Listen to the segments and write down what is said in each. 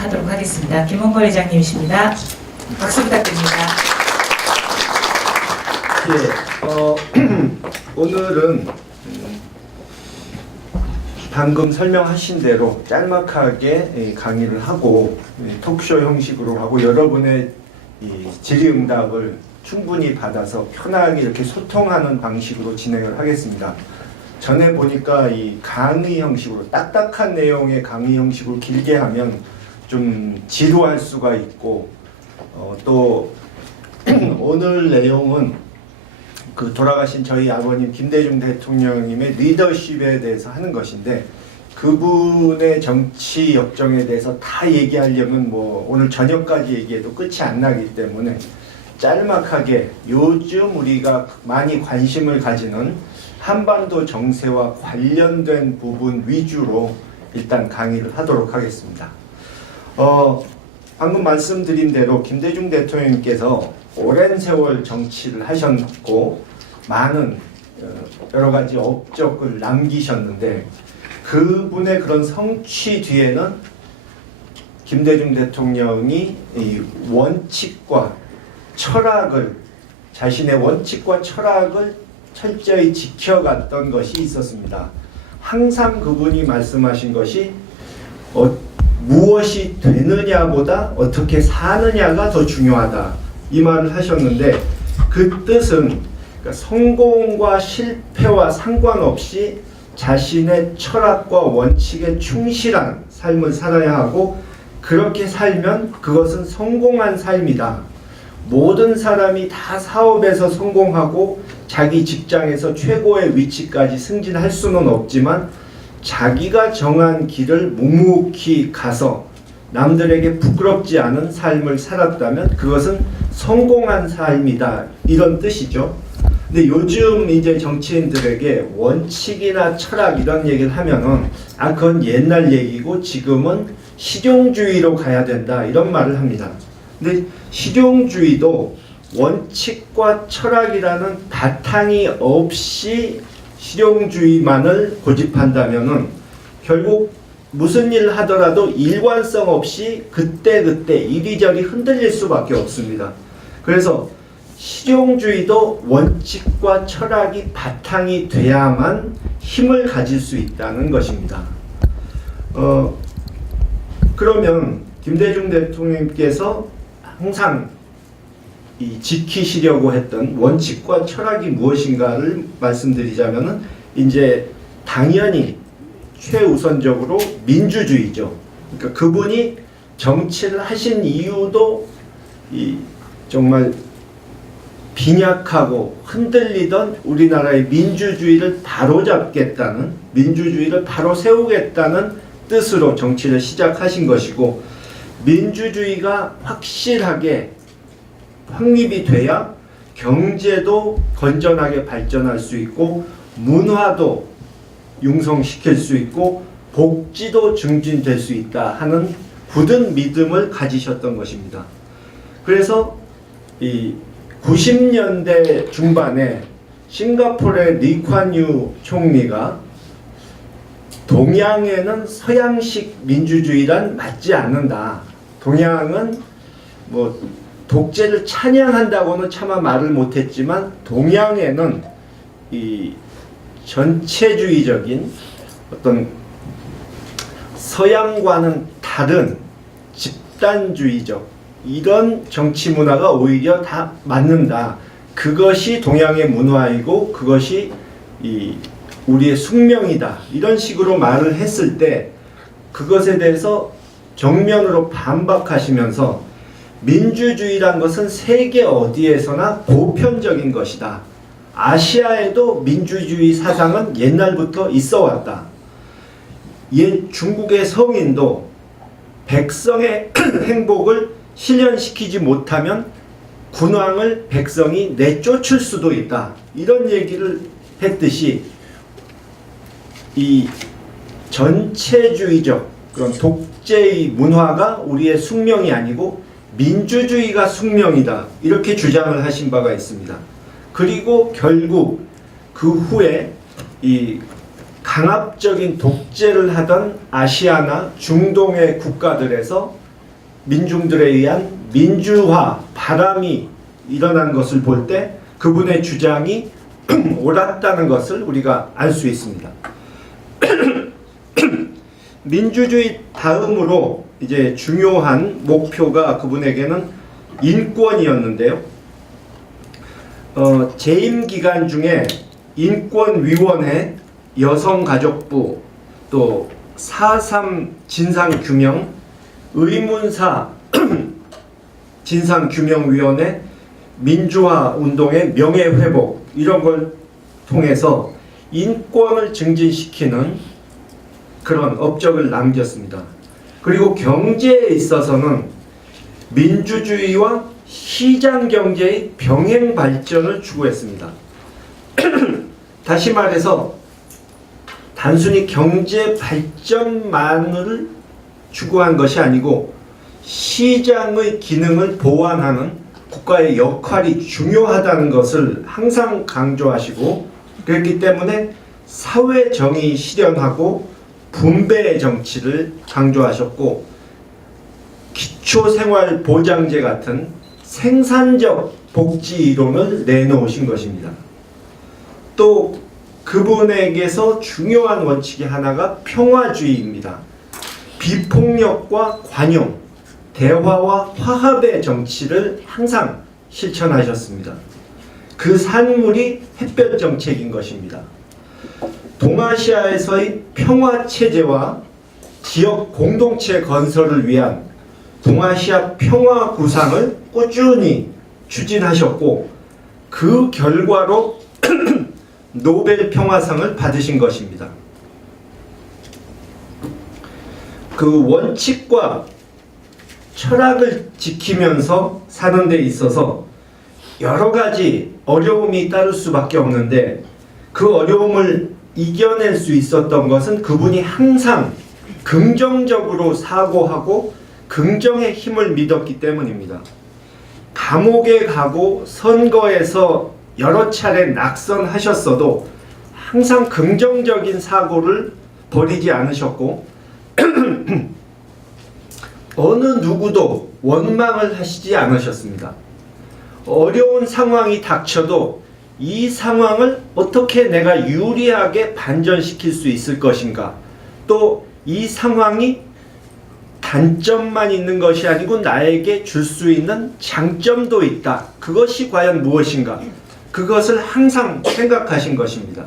하도록 하겠습니다. 김홍걸 회장님이십니다. 박수 부탁드립니다. 오늘은 방금 설명하신 대로 짤막하게 강의를 하고 톡쇼 형식으로 하고 여러분의 질의응답을 충분히 받아서 편하게 이렇게 소통하는 방식으로 진행을 하겠습니다. 전에 보니까 이 강의 형식으로 딱딱한 내용의 강의 형식으로 길게 하면 좀 지루할 수가 있고 또 오늘 내용은 그 돌아가신 저희 아버님 김대중 대통령님의 리더십에 대해서 하는 것인데 그분의 정치 역정에 대해서 다 얘기하려면 뭐 오늘 저녁까지 얘기해도 끝이 안 나기 때문에 짤막하게 요즘 우리가 많이 관심을 가지는 한반도 정세와 관련된 부분 위주로 일단 강의를 하도록 하겠습니다. 방금 말씀드린 대로 김대중 대통령님께서 오랜 세월 정치를 하셨고 많은 여러 가지 업적을 남기셨는데 그분의 그런 성취 뒤에는 김대중 대통령이 이 원칙과 철학을 자신의 원칙과 철학을 철저히 지켜갔던 것이 있었습니다. 항상 그분이 말씀하신 것이 무엇이 되느냐보다 어떻게 사느냐가 더 중요하다 이 말을 하셨는데 그 뜻은 그러니까 성공과 실패와 상관없이 자신의 철학과 원칙에 충실한 삶을 살아야 하고 그렇게 살면 그것은 성공한 삶이다. 모든 사람이 다 사업에서 성공하고 자기 직장에서 최고의 위치까지 승진할 수는 없지만 자기가 정한 길을 묵묵히 가서 남들에게 부끄럽지 않은 삶을 살았다면 그것은 성공한 삶이다. 이런 뜻이죠. 근데 요즘 이제 정치인들에게 원칙이나 철학 이런 얘기를 하면은 그건 옛날 얘기고 지금은 실용주의로 가야 된다. 이런 말을 합니다. 근데 실용주의도 원칙과 철학이라는 바탕이 없이 실용주의만을 고집한다면은 결국 무슨 일을 하더라도 일관성 없이 그때그때 이리저리 흔들릴 수밖에 없습니다. 그래서 실용주의도 원칙과 철학이 바탕이 돼야만 힘을 가질 수 있다는 것입니다. 그러면 김대중 대통령님께서 항상 지키시려고 했던 원칙과 철학이 무엇인가를 말씀드리자면은 이제 당연히 최우선적으로 민주주의죠. 그러니까 그분이 정치를 하신 이유도 정말 빈약하고 흔들리던 우리나라의 민주주의를 바로잡겠다는, 민주주의를 바로 세우겠다는 뜻으로 정치를 시작하신 것이고, 민주주의가 확실하게 확립이 돼야 경제도 건전하게 발전할 수 있고 문화도 융성시킬 수 있고 복지도 증진될 수 있다 하는 굳은 믿음을 가지셨던 것입니다. 그래서 이 90년대 중반에 싱가포르의 리콴유 총리가 동양에는 서양식 민주주의란 맞지 않는다. 동양은 뭐 독재를 찬양한다고는 차마 말을 못했지만 동양에는 이 전체주의적인 어떤 서양과는 다른 집단주의적 이런 정치 문화가 오히려 다 맞는다. 그것이 동양의 문화이고 그것이 우리의 숙명이다. 이런 식으로 말을 했을 때 그것에 대해서 정면으로 반박하시면서 민주주의란 것은 세계 어디에서나 보편적인 것이다. 아시아에도 민주주의 사상은 옛날부터 있어 왔다. 중국의 성인도 백성의 행복을 실현시키지 못하면 군왕을 백성이 내쫓을 수도 있다. 이런 얘기를 했듯이 이 전체주의적 그런 독재의 문화가 우리의 숙명이 아니고 민주주의가 숙명이다. 이렇게 주장을 하신 바가 있습니다. 그리고 결국 그 후에 이 강압적인 독재를 하던 아시아나 중동의 국가들에서 민중들에 의한 민주화 바람이 일어난 것을 볼 때 그분의 주장이 옳았다는 것을 우리가 알 수 있습니다. 민주주의 다음으로 이제 중요한 목표가 그분에게는 인권이었는데요. 재임 기간 중에 인권위원회, 여성가족부, 또 4.3 진상규명, 의문사 진상규명위원회, 민주화 운동의 명예회복 이런 걸 통해서 인권을 증진시키는 그런 업적을 남겼습니다. 그리고 경제에 있어서는 민주주의와 시장 경제의 병행 발전을 추구했습니다. 다시 말해서 단순히 경제 발전만을 추구한 것이 아니고 시장의 기능을 보완하는 국가의 역할이 중요하다는 것을 항상 강조하시고, 그렇기 때문에 사회 정의 실현하고 분배의 정치를 강조하셨고, 기초생활보장제 같은 생산적 복지 이론을 내놓으신 것입니다. 또 그분에게서 중요한 원칙이 하나가 평화주의입니다. 비폭력과 관용, 대화와 화합의 정치를 항상 실천하셨습니다. 그 산물이 햇볕 정책인 것입니다. 동아시아에서의 평화체제와 지역 공동체 건설을 위한 동아시아 평화 구상을 꾸준히 추진하셨고, 그 결과로 노벨 평화상을 받으신 것입니다. 그 원칙과 철학을 지키면서 사는 데 있어서 여러 가지 어려움이 따를 수밖에 없는데, 그 어려움을 이겨낼 수 있었던 것은 그분이 항상 긍정적으로 사고하고 긍정의 힘을 믿었기 때문입니다. 감옥에 가고 선거에서 여러 차례 낙선하셨어도 항상 긍정적인 사고를 버리지 않으셨고 어느 누구도 원망을 하시지 않으셨습니다. 어려운 상황이 닥쳐도 이 상황을 어떻게 내가 유리하게 반전시킬 수 있을 것인가, 또 이 상황이 단점만 있는 것이 아니고 나에게 줄 수 있는 장점도 있다. 그것이 과연 무엇인가? 그것을 항상 생각하신 것입니다.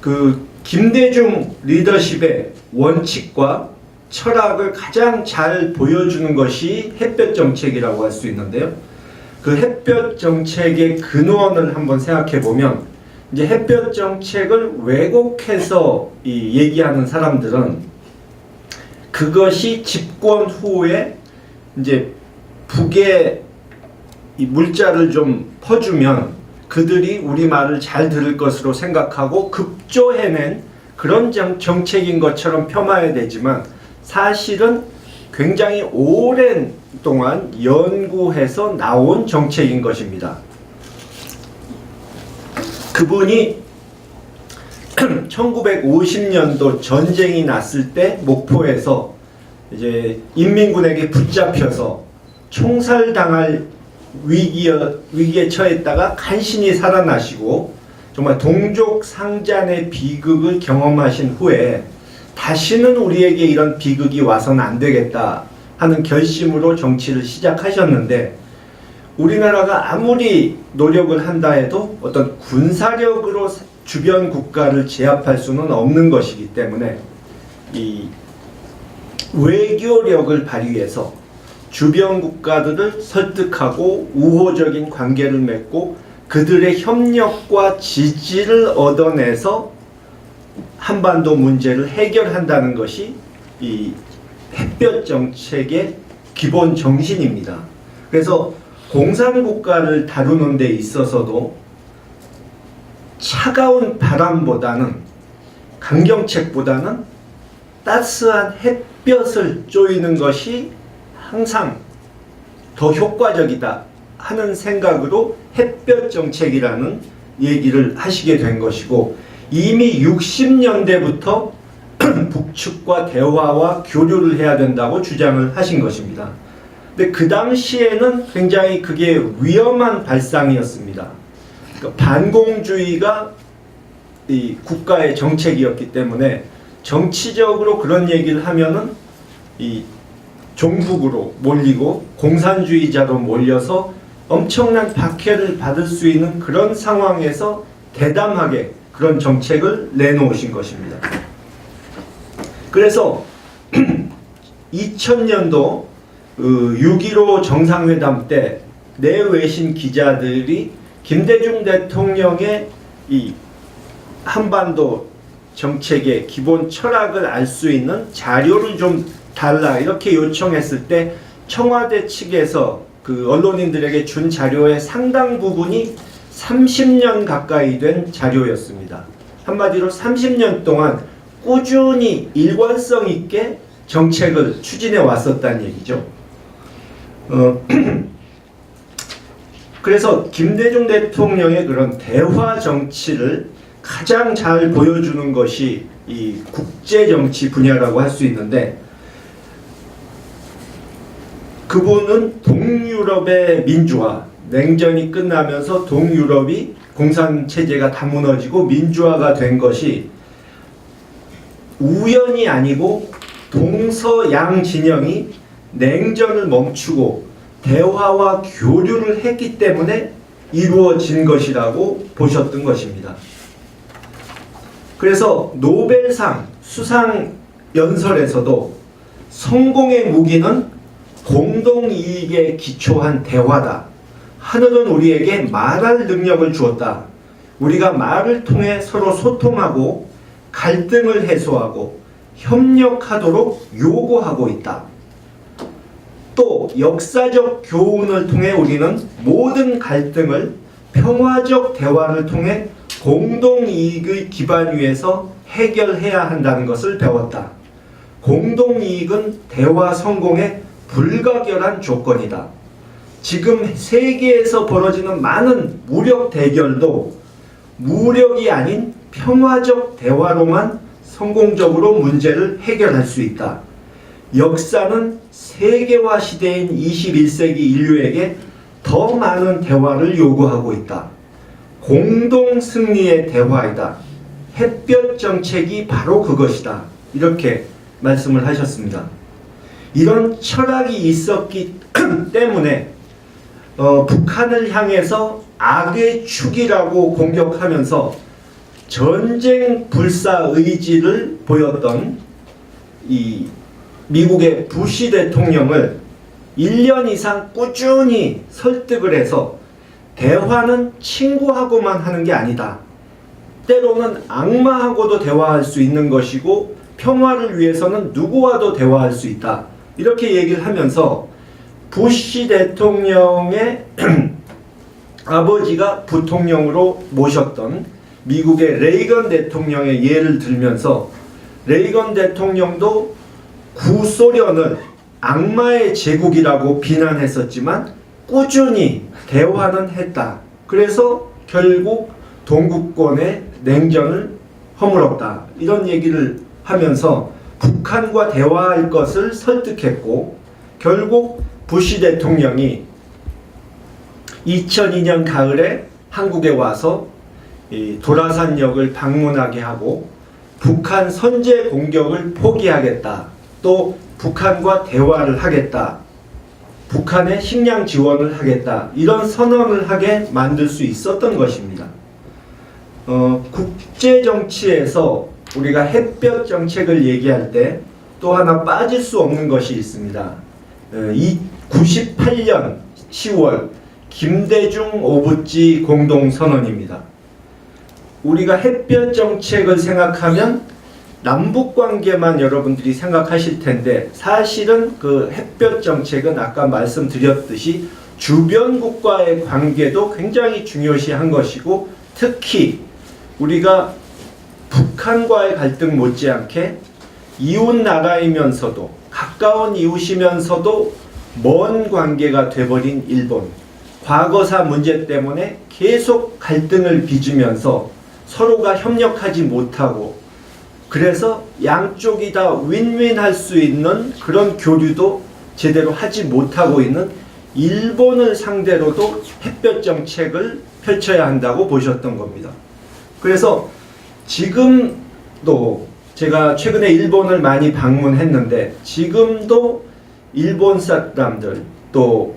그 김대중 리더십의 원칙과 철학을 가장 잘 보여주는 것이 햇볕 정책이라고 할 수 있는데요. 그 햇볕 정책의 근원을 한번 생각해 보면, 이제 햇볕 정책을 왜곡해서 얘기하는 사람들은 그것이 집권 후에 이제 북에 이 물자를 좀 퍼주면 그들이 우리 말을 잘 들을 것으로 생각하고 급조해낸 그런 정책인 것처럼 폄하해야 되지만, 사실은 굉장히 오랜 동안 연구해서 나온 정책인 것입니다. 그분이 1950년도 전쟁이 났을 때 목포에서 이제 인민군에게 붙잡혀서 총살당할 위기에 처했다가 간신히 살아나시고 정말 동족 상잔의 비극을 경험하신 후에 다시는 우리에게 이런 비극이 와서는 안 되겠다 하는 결심으로 정치를 시작하셨는데, 우리나라가 아무리 노력을 한다 해도 어떤 군사력으로 주변 국가를 제압할 수는 없는 것이기 때문에 이 외교력을 발휘해서 주변 국가들을 설득하고 우호적인 관계를 맺고 그들의 협력과 지지를 얻어내서 한반도 문제를 해결한다는 것이 이 햇볕 정책의 기본 정신입니다. 그래서 공산국가를 다루는 데 있어서도 차가운 바람보다는, 강경책보다는 따스한 햇볕을 쬐이는 것이 항상 더 효과적이다 하는 생각으로 햇볕 정책이라는 얘기를 하시게 된 것이고, 이미 60년대부터 북측과 대화와 교류를 해야 된다고 주장을 하신 것입니다. 근데 그 당시에는 굉장히 그게 위험한 발상이었습니다. 그러니까 반공주의가 이 국가의 정책이었기 때문에 정치적으로 그런 얘기를 하면은 이 종북으로 몰리고 공산주의자로 몰려서 엄청난 박해를 받을 수 있는 그런 상황에서 대담하게 그런 정책을 내놓으신 것입니다. 그래서 2000년도 6.15 정상회담 때 내외신 기자들이 김대중 대통령의 이 한반도 정책의 기본 철학을 알 수 있는 자료를 좀 달라 이렇게 요청했을 때 청와대 측에서 그 언론인들에게 준 자료의 상당 부분이 30년 가까이 된 자료였습니다. 한마디로 30년 동안 꾸준히 일관성 있게 정책을 추진해 왔었다는 얘기죠. 그래서 김대중 대통령의 그런 대화 정치를 가장 잘 보여주는 것이 이 국제 정치 분야라고 할 수 있는데, 그분은 동유럽의 민주화, 냉전이 끝나면서 동유럽이 공산 체제가 다 무너지고 민주화가 된 것이 우연이 아니고 동서양 진영이 냉전을 멈추고 대화와 교류를 했기 때문에 이루어진 것이라고 보셨던 것입니다. 그래서 노벨상 수상 연설에서도 성공의 무기는 공동이익에 기초한 대화다. 하늘은 우리에게 말할 능력을 주었다. 우리가 말을 통해 서로 소통하고 갈등을 해소하고 협력하도록 요구하고 있다. 또 역사적 교훈을 통해 우리는 모든 갈등을 평화적 대화를 통해 공동이익의 기반 위에서 해결해야 한다는 것을 배웠다. 공동이익은 대화 성공의 불가결한 조건이다. 지금 세계에서 벌어지는 많은 무력 대결도 무력이 아닌 평화적 대화로만 성공적으로 문제를 해결할 수 있다. 역사는 세계화 시대인 21세기 인류에게 더 많은 대화를 요구하고 있다. 공동 승리의 대화이다. 햇볕 정책이 바로 그것이다. 이렇게 말씀을 하셨습니다. 이런 철학이 있었기 때문에 북한을 향해서 악의 축이라고 공격하면서 전쟁 불사 의지를 보였던 이 미국의 부시 대통령을 1년 이상 꾸준히 설득을 해서 대화는 친구하고만 하는 게 아니다. 때로는 악마하고도 대화할 수 있는 것이고 평화를 위해서는 누구와도 대화할 수 있다. 이렇게 얘기를 하면서 부시 대통령의 아버지가 부통령으로 모셨던 미국의 레이건 대통령의 예를 들면서 레이건 대통령도 구소련을 악마의 제국이라고 비난했었지만 꾸준히 대화는 했다. 그래서 결국 동구권의 냉전을 허물었다. 이런 얘기를 하면서 북한과 대화할 것을 설득했고, 결국 부시 대통령이 2002년 가을에 한국에 와서 이 도라산역을 방문하게 하고 북한 선제 공격을 포기하겠다. 또 북한과 대화를 하겠다. 북한에 식량 지원을 하겠다. 이런 선언을 하게 만들 수 있었던 것입니다. 국제 정치에서 우리가 햇볕 정책을 얘기할 때 또 하나 빠질 수 없는 것이 있습니다. 98년 10월 김대중 오부지 공동선언입니다. 우리가 햇볕 정책을 생각하면 남북관계만 여러분들이 생각하실 텐데, 사실은 그 햇볕 정책은 아까 말씀드렸듯이 주변국과의 관계도 굉장히 중요시한 것이고, 특히 우리가 북한과의 갈등 못지않게 이웃 나라이면서도 가까운 이웃이면서도 먼 관계가 돼버린 일본, 과거사 문제 때문에 계속 갈등을 빚으면서 서로가 협력하지 못하고 그래서 양쪽이 다 윈윈할 수 있는 그런 교류도 제대로 하지 못하고 있는 일본을 상대로도 햇볕 정책을 펼쳐야 한다고 보셨던 겁니다. 그래서 지금도 제가 최근에 일본을 많이 방문했는데 지금도 일본 사람들 또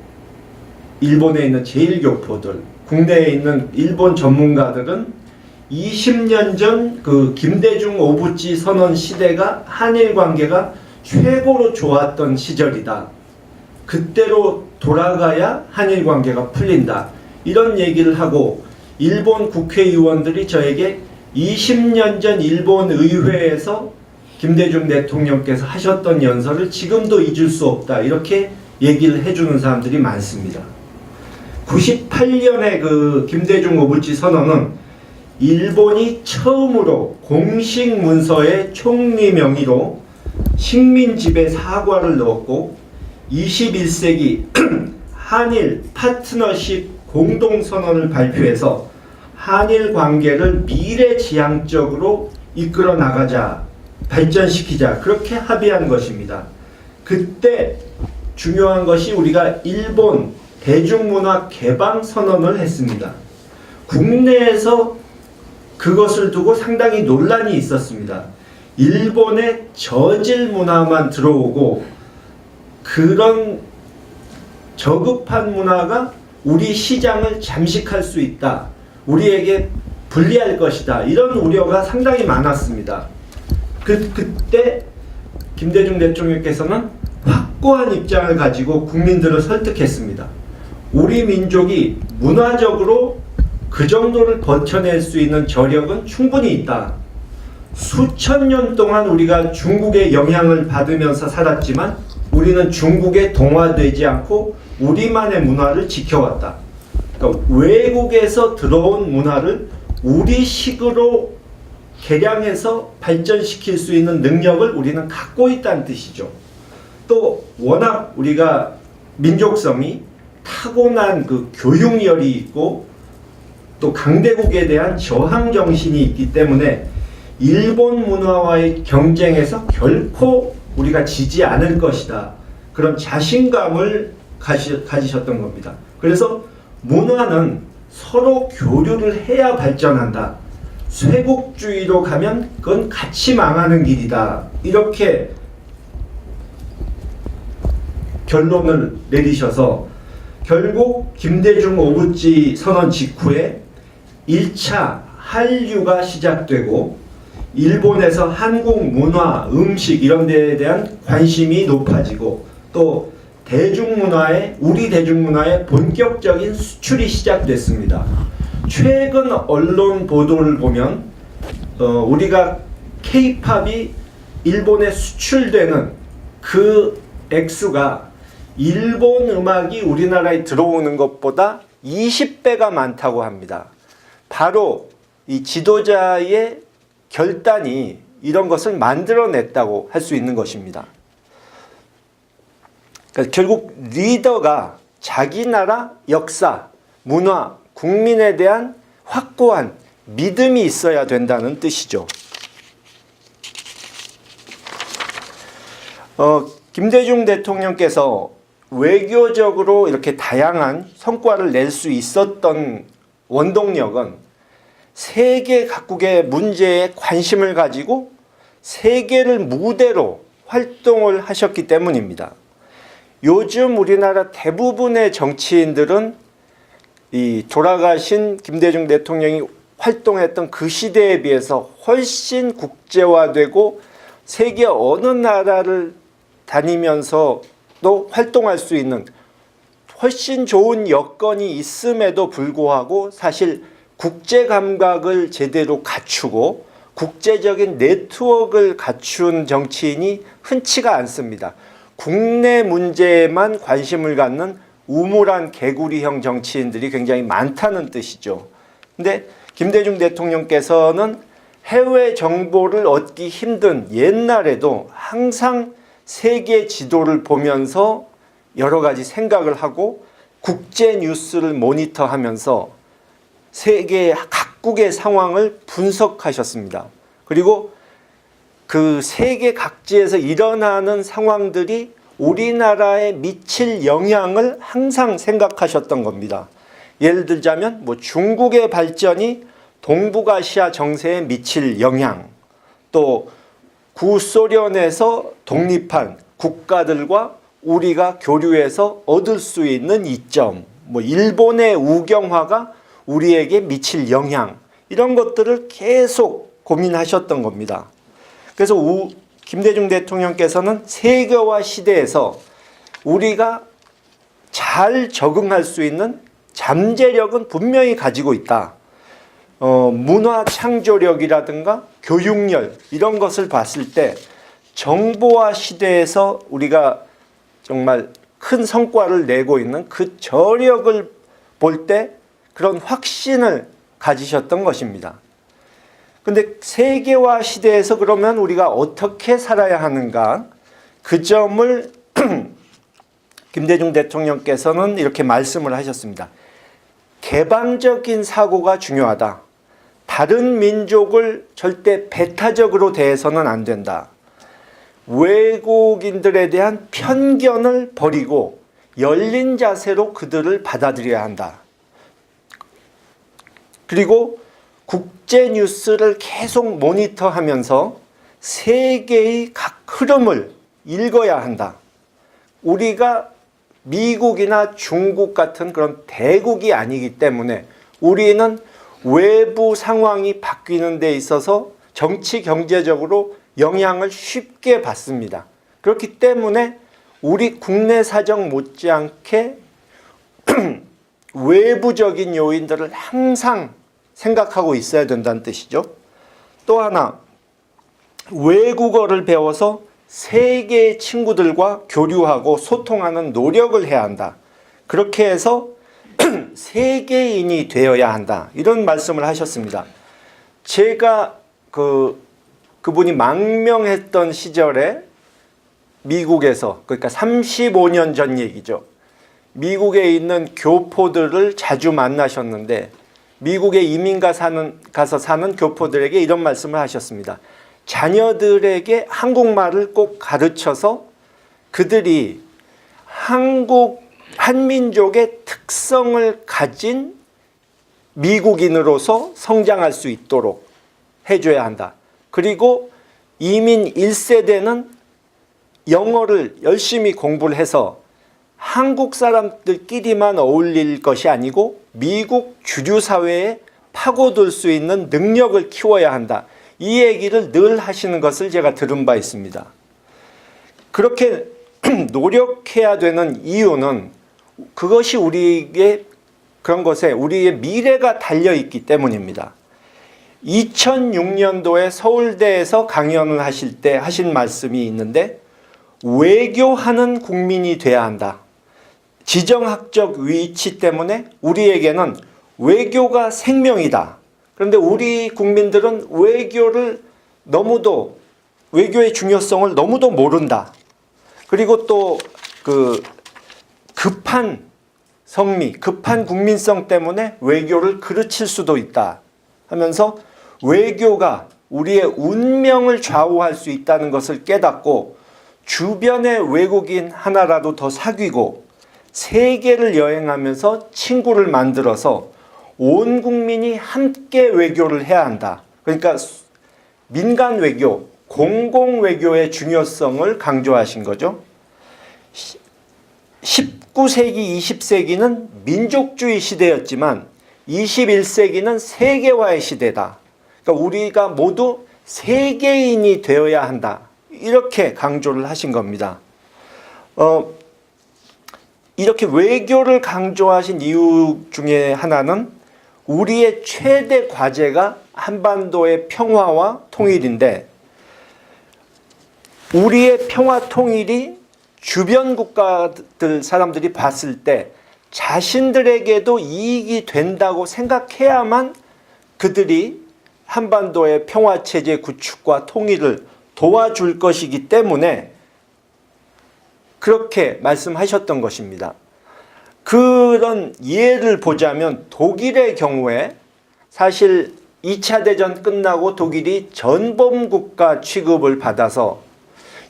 일본에 있는 제1교포들 국내에 있는 일본 전문가들은 20년 전 그 김대중 오부치 선언 시대가 한일 관계가 최고로 좋았던 시절이다. 그때로 돌아가야 한일 관계가 풀린다. 이런 얘기를 하고 일본 국회의원들이 저에게 20년 전 일본 의회에서 김대중 대통령께서 하셨던 연설을 지금도 잊을 수 없다. 이렇게 얘기를 해주는 사람들이 많습니다. 98년에 그 김대중 오부치 선언은 일본이 처음으로 공식 문서에 총리 명의로 식민지배 사과를 넣었고 21세기 한일 파트너십 공동선언을 발표해서 한일 관계를 미래지향적으로 이끌어 나가자, 발전시키자 그렇게 합의한 것입니다. 그때 중요한 것이 우리가 일본 대중문화 개방 선언을 했습니다. 국내에서 그것을 두고 상당히 논란이 있었습니다. 일본의 저질 문화만 들어오고 그런 저급한 문화가 우리 시장을 잠식할 수 있다. 우리에게 불리할 것이다. 이런 우려가 상당히 많았습니다. 그때 김대중 대통령께서는 확고한 입장을 가지고 국민들을 설득했습니다. 우리 민족이 문화적으로 그 정도를 버텨낼 수 있는 저력은 충분히 있다. 수천 년 동안 우리가 중국의 영향을 받으면서 살았지만 우리는 중국에 동화되지 않고 우리만의 문화를 지켜왔다. 그러니까 외국에서 들어온 문화를 우리식으로 개량해서 발전시킬 수 있는 능력을 우리는 갖고 있다는 뜻이죠. 또 워낙 우리가 민족성이 타고난 그 교육열이 있고 또 강대국에 대한 저항 정신이 있기 때문에 일본 문화와의 경쟁에서 결코 우리가 지지 않을 것이다. 그런 자신감을 가지셨던 겁니다. 그래서 문화는 서로 교류를 해야 발전한다. 쇄국주의로 가면 그건 같이 망하는 길이다. 이렇게 결론을 내리셔서 결국 김대중 오부치 선언 직후에 1차 한류가 시작되고 일본에서 한국 문화, 음식 이런 데에 대한 관심이 높아지고 또 대중문화의 우리 대중문화의 본격적인 수출이 시작됐습니다. 최근 언론 보도를 보면 우리가 K-팝이 일본에 수출되는 그 액수가 일본 음악이 우리나라에 들어오는 것보다 20배가 많다고 합니다. 바로 이 지도자의 결단이 이런 것을 만들어냈다고 할 수 있는 것입니다. 그러니까 결국 리더가 자기 나라 역사, 문화, 국민에 대한 확고한 믿음이 있어야 된다는 뜻이죠. 김대중 대통령께서 외교적으로 이렇게 다양한 성과를 낼 수 있었던 원동력은 세계 각국의 문제에 관심을 가지고 세계를 무대로 활동을 하셨기 때문입니다. 요즘 우리나라 대부분의 정치인들은 이 돌아가신 김대중 대통령이 활동했던 그 시대에 비해서 훨씬 국제화되고 세계 어느 나라를 다니면서도 활동할 수 있는 훨씬 좋은 여건이 있음에도 불구하고 사실 국제 감각을 제대로 갖추고 국제적인 네트워크를 갖춘 정치인이 흔치가 않습니다. 국내 문제에만 관심을 갖는 우물한 개구리형 정치인들이 굉장히 많다는 뜻이죠. 근데 김대중 대통령께서는 해외 정보를 얻기 힘든 옛날에도 항상 세계 지도를 보면서 여러 가지 생각을 하고 국제 뉴스를 모니터하면서 세계 각국의 상황을 분석하셨습니다. 그리고 그 세계 각지에서 일어나는 상황들이 우리나라에 미칠 영향을 항상 생각하셨던 겁니다. 예를 들자면 뭐 중국의 발전이 동북아시아 정세에 미칠 영향, 또 구소련에서 독립한 국가들과 우리가 교류해서 얻을 수 있는 이점, 뭐 일본의 우경화가 우리에게 미칠 영향, 이런 것들을 계속 고민하셨던 겁니다. 그래서 김대중 대통령께서는 세계화 시대에서 우리가 잘 적응할 수 있는 잠재력은 분명히 가지고 있다. 문화 창조력이라든가 교육열, 이런 것을 봤을 때 정보화 시대에서 우리가 정말 큰 성과를 내고 있는 그 저력을 볼 때 그런 확신을 가지셨던 것입니다. 근데 세계화 시대에서 그러면 우리가 어떻게 살아야 하는가? 그 점을 김대중 대통령께서는 이렇게 말씀을 하셨습니다. 개방적인 사고가 중요하다. 다른 민족을 절대 배타적으로 대해서는 안 된다. 외국인들에 대한 편견을 버리고 열린 자세로 그들을 받아들여야 한다. 그리고 국제 뉴스를 계속 모니터하면서 세계의 각 흐름을 읽어야 한다. 우리가 미국이나 중국 같은 그런 대국이 아니기 때문에 우리는 외부 상황이 바뀌는 데 있어서 정치 경제적으로 영향을 쉽게 받습니다. 그렇기 때문에 우리 국내 사정 못지않게 외부적인 요인들을 항상 생각하고 있어야 된다는 뜻이죠. 또 하나, 외국어를 배워서 세계의 친구들과 교류하고 소통하는 노력을 해야 한다. 그렇게 해서 세계인이 되어야 한다. 이런 말씀을 하셨습니다. 제가 그분이 망명했던 시절에 미국에서, 그러니까 35년 전 얘기죠. 미국에 있는 교포들을 자주 만나셨는데 미국에 이민 가서 사는 교포들에게 이런 말씀을 하셨습니다. 자녀들에게 한국말을 꼭 가르쳐서 그들이 한민족의 특성을 가진 미국인으로서 성장할 수 있도록 해줘야 한다. 그리고 이민 1세대는 영어를 열심히 공부를 해서 한국 사람들끼리만 어울릴 것이 아니고 미국 주류 사회에 파고들 수 있는 능력을 키워야 한다. 이 얘기를 늘 하시는 것을 제가 들은 바 있습니다. 그렇게 노력해야 되는 이유는 그것이 우리에게 그런 것에 우리의 미래가 달려있기 때문입니다. 2006년도에 서울대에서 강연을 하실 때 하신 말씀이 있는데 외교하는 국민이 돼야 한다. 지정학적 위치 때문에 우리에게는 외교가 생명이다. 그런데 우리 국민들은 외교의 중요성을 너무도 모른다. 그리고 또 급한 성미, 급한 국민성 때문에 외교를 그르칠 수도 있다 하면서 외교가 우리의 운명을 좌우할 수 있다는 것을 깨닫고 주변의 외국인 하나라도 더 사귀고 세계를 여행하면서 친구를 만들어서 온 국민이 함께 외교를 해야 한다. 그러니까 민간 외교, 공공 외교의 중요성을 강조하신 거죠. 19세기, 20세기는 민족주의 시대였지만 21세기는 세계화의 시대다. 그러니까 우리가 모두 세계인이 되어야 한다. 이렇게 강조를 하신 겁니다. 이렇게 외교를 강조하신 이유 중에 하나는 우리의 최대 과제가 한반도의 평화와 통일인데 우리의 평화 통일이 주변 국가들 사람들이 봤을 때 자신들에게도 이익이 된다고 생각해야만 그들이 한반도의 평화체제 구축과 통일을 도와줄 것이기 때문에 그렇게 말씀하셨던 것입니다. 그런 예를 보자면 독일의 경우에 사실 2차 대전 끝나고 독일이 전범국가 취급을 받아서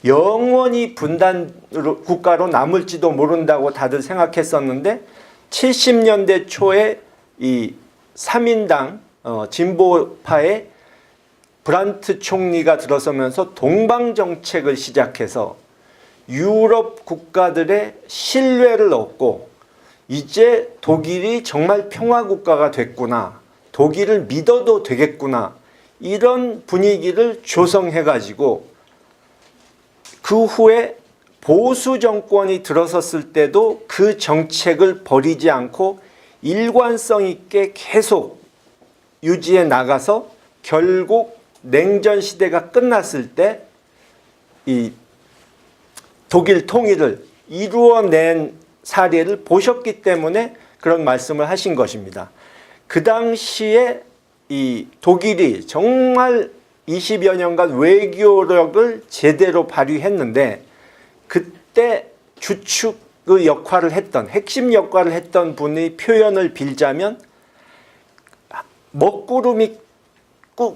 영원히 분단 국가로 남을지도 모른다고 다들 생각했었는데 70년대 초에 이 3인당 진보파의 브란트 총리가 들어서면서 동방정책을 시작해서 유럽 국가들의 신뢰를 얻고 이제 독일이 정말 평화국가가 됐구나, 독일을 믿어도 되겠구나, 이런 분위기를 조성해가지고 그 후에 보수 정권이 들어섰을 때도 그 정책을 버리지 않고 일관성 있게 계속 유지해 나가서 결국 냉전 시대가 끝났을 때 이 독일 통일을 이루어낸 사례를 보셨기 때문에 그런 말씀을 하신 것입니다. 그 당시에 이 독일이 정말 20여 년간 외교력을 제대로 발휘했는데 그때 주축의 역할을 했던, 핵심 역할을 했던 분의 표현을 빌자면 먹구름이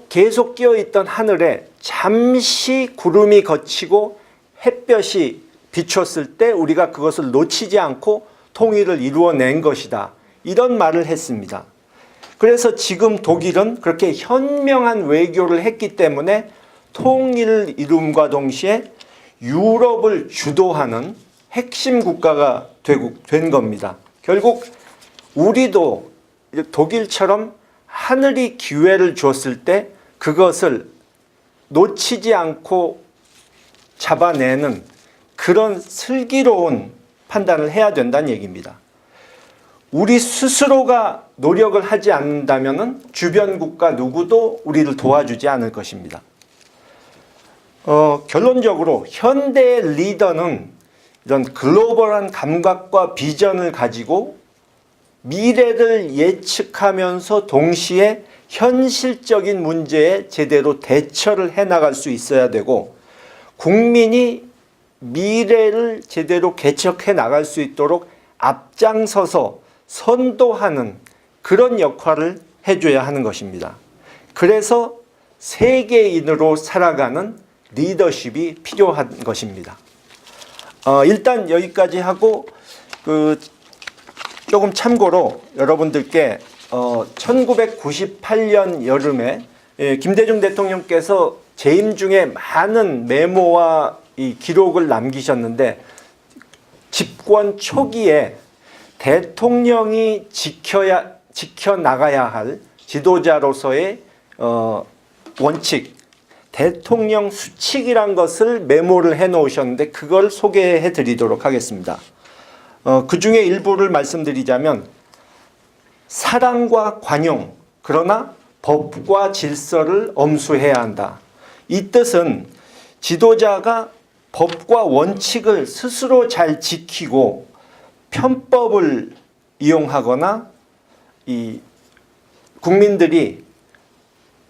계속 끼어있던 하늘에 잠시 구름이 걷히고 햇볕이 비췄을 때 우리가 그것을 놓치지 않고 통일을 이루어낸 것이다, 이런 말을 했습니다. 그래서 지금 독일은 그렇게 현명한 외교를 했기 때문에 통일을 이룸과 동시에 유럽을 주도하는 핵심 국가가 된 겁니다. 결국 우리도 독일처럼 하늘이 기회를 줬을 때 그것을 놓치지 않고 잡아내는 그런 슬기로운 판단을 해야 된다는 얘기입니다. 우리 스스로가 노력을 하지 않는다면 주변 국가 누구도 우리를 도와주지 않을 것입니다. 결론적으로 현대의 리더는 이런 글로벌한 감각과 비전을 가지고 미래를 예측하면서 동시에 현실적인 문제에 제대로 대처를 해나갈 수 있어야 되고, 국민이 미래를 제대로 개척해 나갈 수 있도록 앞장서서 선도하는 그런 역할을 해줘야 하는 것입니다. 그래서 세계인으로 살아가는 리더십이 필요한 것입니다. 일단 여기까지 하고 조금 참고로 여러분들께 1998년 여름에 김대중 대통령께서 재임 중에 많은 메모와 이 기록을 남기셨는데, 집권 초기에 대통령이 지켜나가야 할 지도자로서의 원칙, 대통령 수칙이란 것을 메모를 해 놓으셨는데 그걸 소개해 드리도록 하겠습니다. 그 중에 일부를 말씀드리자면, 사랑과 관용, 그러나 법과 질서를 엄수해야 한다. 이 뜻은 지도자가 법과 원칙을 스스로 잘 지키고 편법을 이용하거나 이 국민들이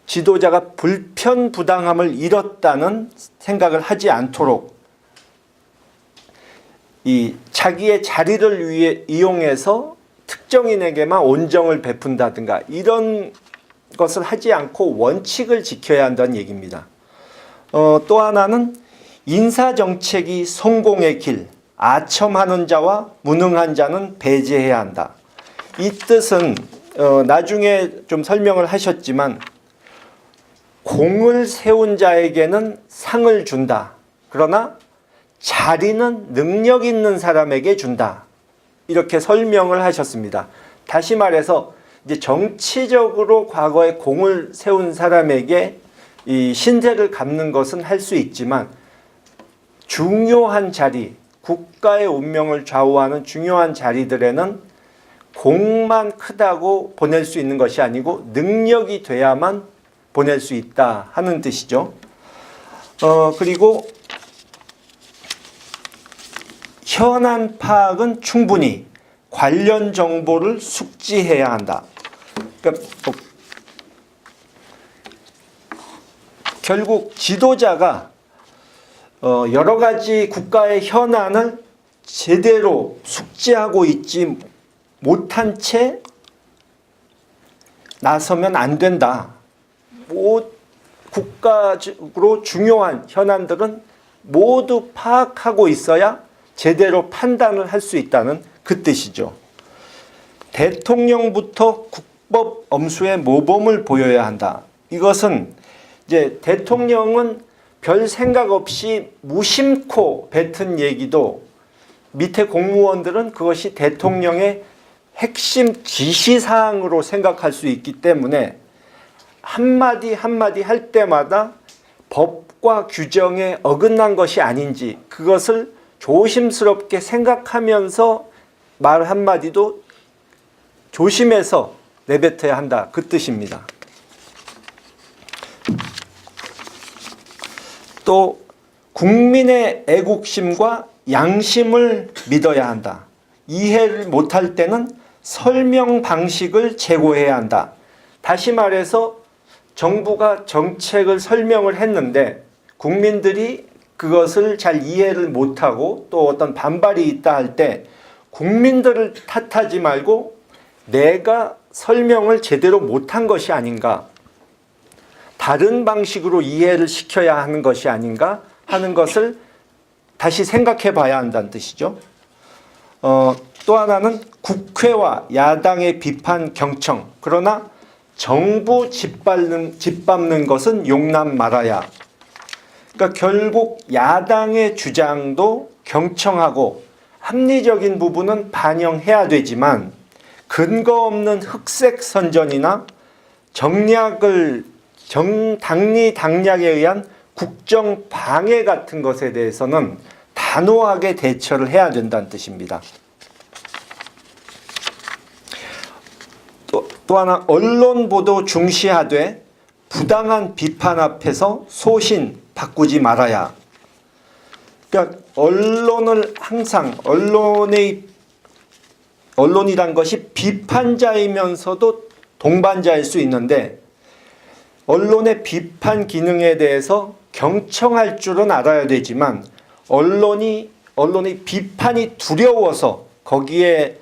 지도자가 불편부당함을 잃었다는 생각을 하지 않도록 이 자기의 자리를 이용해서 특정인에게만 온정을 베푼다든가 이런 것을 하지 않고 원칙을 지켜야 한다는 얘기입니다. 또 하나는 인사정책이 성공의 길, 아첨하는 자와 무능한 자는 배제해야 한다. 이 뜻은 나중에 좀 설명을 하셨지만, 공을 세운 자에게는 상을 준다. 그러나 자리는 능력 있는 사람에게 준다. 이렇게 설명을 하셨습니다. 다시 말해서 이제 정치적으로 과거에 공을 세운 사람에게 이 신세를 갚는 것은 할 수 있지만, 중요한 자리, 국가의 운명을 좌우하는 중요한 자리들에는 공만 크다고 보낼 수 있는 것이 아니고 능력이 돼야만 보낼 수 있다 하는 뜻이죠. 그리고 현안 파악은 충분히, 관련 정보를 숙지해야 한다. 그러니까 결국 지도자가 여러 가지 국가의 현안을 제대로 숙지하고 있지 못한 채 나서면 안 된다. 국가적으로 중요한 현안들은 모두 파악하고 있어야 제대로 판단을 할 수 있다는 그 뜻이죠. 대통령부터 국법 엄수의 모범을 보여야 한다. 이것은 이제 대통령은 별 생각 없이 무심코 뱉은 얘기도 밑에 공무원들은 그것이 대통령의 핵심 지시사항으로 생각할 수 있기 때문에 한마디 한마디 할 때마다 법과 규정에 어긋난 것이 아닌지 그것을 조심스럽게 생각하면서 말 한마디도 조심해서 내뱉어야 한다. 그 뜻입니다. 또 국민의 애국심과 양심을 믿어야 한다. 이해를 못할 때는 설명 방식을 제고해야 한다. 다시 말해서 정부가 정책을 설명을 했는데 국민들이 그것을 잘 이해를 못하고 또 어떤 반발이 있다 할 때 국민들을 탓하지 말고 내가 설명을 제대로 못한 것이 아닌가, 다른 방식으로 이해를 시켜야 하는 것이 아닌가 하는 것을 다시 생각해 봐야 한다는 뜻이죠. 또 하나는 국회와 야당의 비판 경청, 그러나 정부 짓밟는 것은 용납 말아야. 그러니까 결국 야당의 주장도 경청하고 합리적인 부분은 반영해야 되지만 근거 없는 흑색 선전이나 당리당략에 의한 국정 방해 같은 것에 대해서는 단호하게 대처를 해야 된다는 뜻입니다. 또 하나, 언론 보도 중시하되 부당한 비판 앞에서 소신 바꾸지 말아야. 그러니까 언론을 항상 언론이란 것이 비판자이면서도 동반자일 수 있는데 언론의 비판 기능에 대해서 경청할 줄은 알아야 되지만 언론이 비판이 두려워서 거기에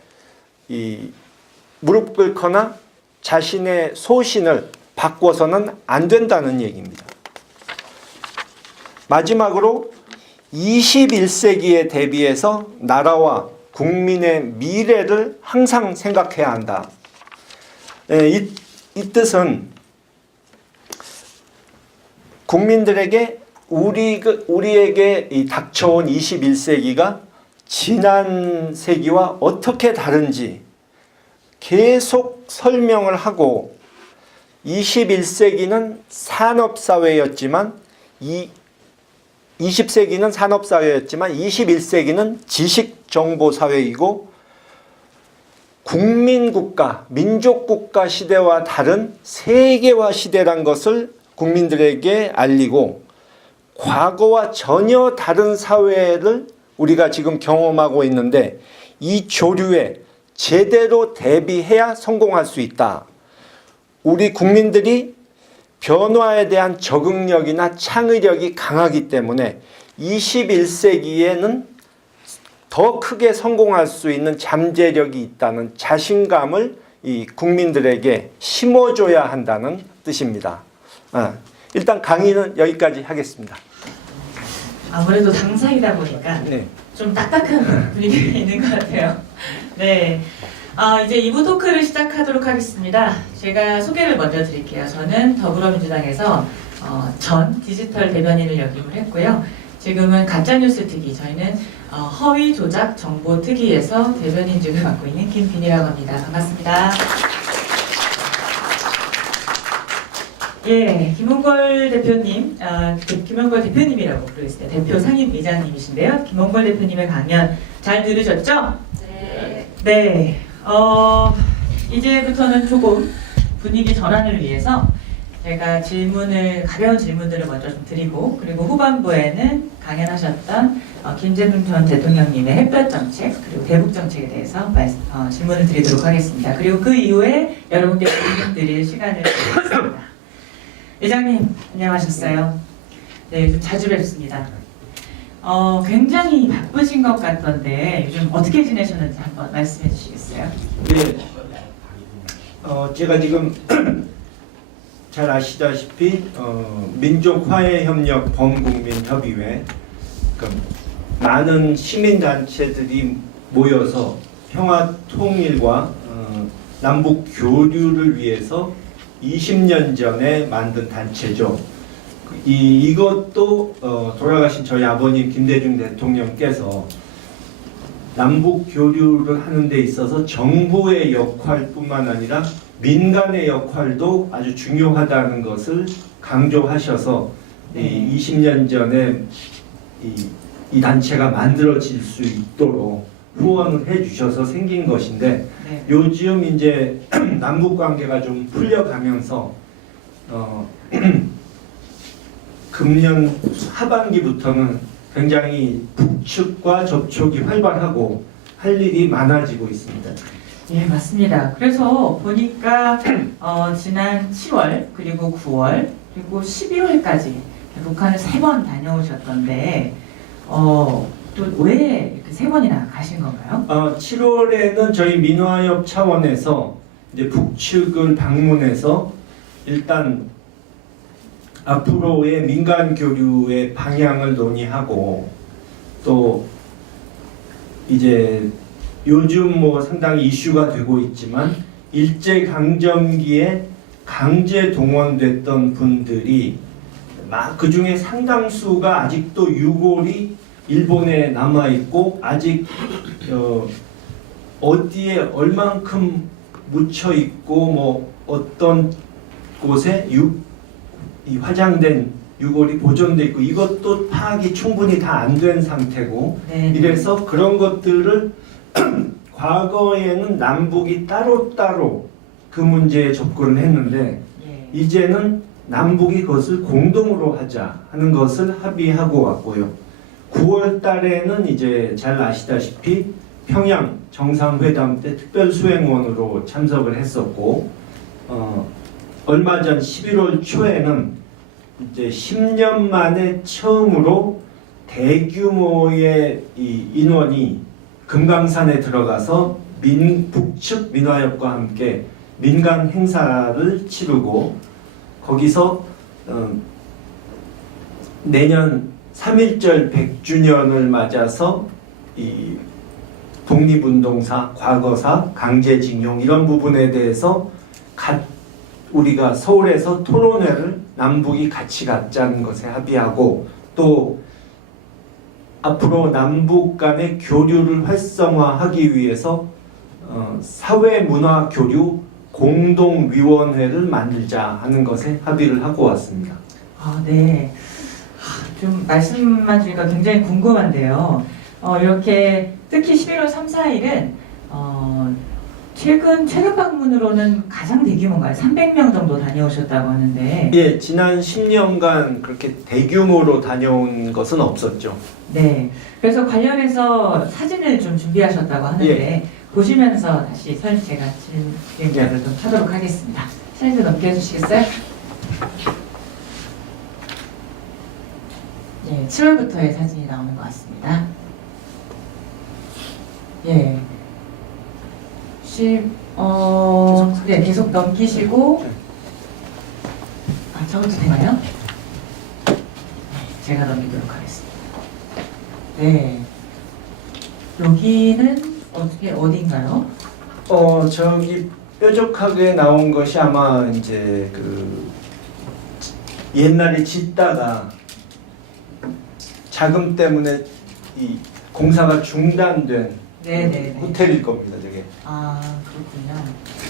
무릎 꿇거나 자신의 소신을 바꿔서는 안 된다는 얘기입니다. 마지막으로 21세기에 대비해서 나라와 국민의 미래를 항상 생각해야 한다. 이 뜻은 국민들에게 우리에게 닥쳐온 21세기가 지난 세기와 어떻게 다른지 계속 설명을 하고 21세기는 산업사회였지만 20세기는 산업사회였지만 21세기는 지식정보사회이고 국민국가, 민족국가 시대와 다른 세계화 시대란 것을 국민들에게 알리고 과거와 전혀 다른 사회를 우리가 지금 경험하고 있는데 이 조류에 제대로 대비해야 성공할 수 있다. 우리 국민들이 변화에 대한 적응력이나 창의력이 강하기 때문에 21세기에는 더 크게 성공할 수 있는 잠재력이 있다는 자신감을 이 국민들에게 심어줘야 한다는 뜻입니다. 일단 강의는 여기까지 하겠습니다. 아무래도 당사이다 보니까 네. 좀 딱딱한 분위기가 있는 것 같아요. 네. 이제 2부 토크를 시작하도록 하겠습니다. 제가 소개를 먼저 드릴게요. 저는 더불어민주당에서 전 디지털 대변인을 역임을 했고요. 지금은 가짜뉴스 특위, 저희는 허위 조작 정보 특위에서 대변인직을 맡고 있는 김빈이라고 합니다. 반갑습니다. 예, 김홍걸 대표님, 김홍걸 대표님이라고 부르겠습니다. 대표 상임이장님이신데요. 김홍걸 대표님의 강연 잘 들으셨죠? 네. 네. 이제부터는 조금 분위기 전환을 위해서 제가 가벼운 질문들을 먼저 좀 드리고, 그리고 후반부에는 강연하셨던 김재동 전 대통령님의 햇볕 정책, 그리고 대북 정책에 대해서 질문을 드리도록 하겠습니다. 그리고 그 이후에 여러분께 질문 드릴 시간을 드리겠습니다. 회장님, 안녕하셨어요? 네, 좀 자주 뵙습니다. 굉장히 바쁘신 것 같던데 요즘 어떻게 지내셨는지 한번 말씀해 주시겠어요? 네. 제가 지금 잘 아시다시피 민족화해협력 범국민협의회 많은 시민단체들이 모여서 평화 통일과 남북 교류를 위해서 20년 전에 만든 단체죠. 이것도 돌아가신 저희 아버님 김대중 대통령께서 남북 교류를 하는 데 있어서 정부의 역할뿐만 아니라 민간의 역할도 아주 중요하다는 것을 강조하셔서 네. 20년 전에 이 단체가 만들어질 수 있도록 후원을 해주셔서 생긴 것인데 네. 요즘 이제 남북 관계가 좀 풀려가면서 금년 하반기부터는 굉장히 북측과 접촉이 활발하고 할 일이 많아지고 있습니다. 예, 맞습니다. 그래서 보니까 지난 7월 그리고 9월 그리고 11월까지 북한을 3번 다녀오셨던데 또 왜 이렇게 3번이나 가신 건가요? 7월에는 저희 민화협 차원에서 이제 북측을 방문해서 일단 앞으로의 민간 교류의 방향을 논의하고 또 이제 요즘 뭐 상당히 이슈가 되고 있지만 일제 강점기에 강제 동원됐던 분들이 그 중에 상당수가 아직도 유골이 일본에 남아 있고 아직 어디에 얼만큼 묻혀 있고 뭐 어떤 곳에 이 화장된 유골이 보존돼 있고 이것도 파악이 충분히 다 안 된 상태고 네. 이래서 그런 것들을 과거에는 남북이 따로따로 그 문제에 접근을 했는데 예. 이제는 남북이 그것을 공동으로 하자 하는 것을 합의하고 왔고요. 9월 달에는 이제 잘 아시다시피 평양 정상회담 때 특별수행원으로 참석을 했었고 얼마 전 11월 초에는 이제 10년 만에 처음으로 대규모의 이 인원이 금강산에 들어가서 북측 민화협과 함께 민간 행사를 치르고 거기서 내년 3.1절 100주년을 맞아서 이 독립운동사, 과거사, 강제징용 이런 부분에 대해서 우리가 서울에서 토론회를 남북이 같이 갖자는 것에 합의하고 또 앞으로 남북 간의 교류를 활성화하기 위해서 사회문화교류 공동위원회를 만들자 하는 것에 합의를 하고 왔습니다. 네. 좀 말씀만 드리니까 굉장히 궁금한데요. 이렇게 특히 11월 3, 4일은 최근 방문으로는 가장 대규모인가요? 300명 정도 다녀오셨다고 하는데. 예, 지난 10년간 그렇게 대규모로 다녀온 것은 없었죠. 네. 그래서 관련해서 사진을 좀 준비하셨다고 하는데 보시면서 다시 제가 질문을 좀 하도록 하겠습니다. 슬라이드 넘겨주시겠어요? 예, 7월부터의 사진이 나오는 것 같습니다. 예. 네, 계속 넘기시고. 적어도 되나요? 네, 제가 넘기도록 하겠습니다. 네. 여기는 어딘가요? 저기 뾰족하게 나온 것이 아마 이제 그 옛날에 짓다가 자금 때문에 이 공사가 중단된 네네네. 호텔일 겁니다, 저게. 그렇군요.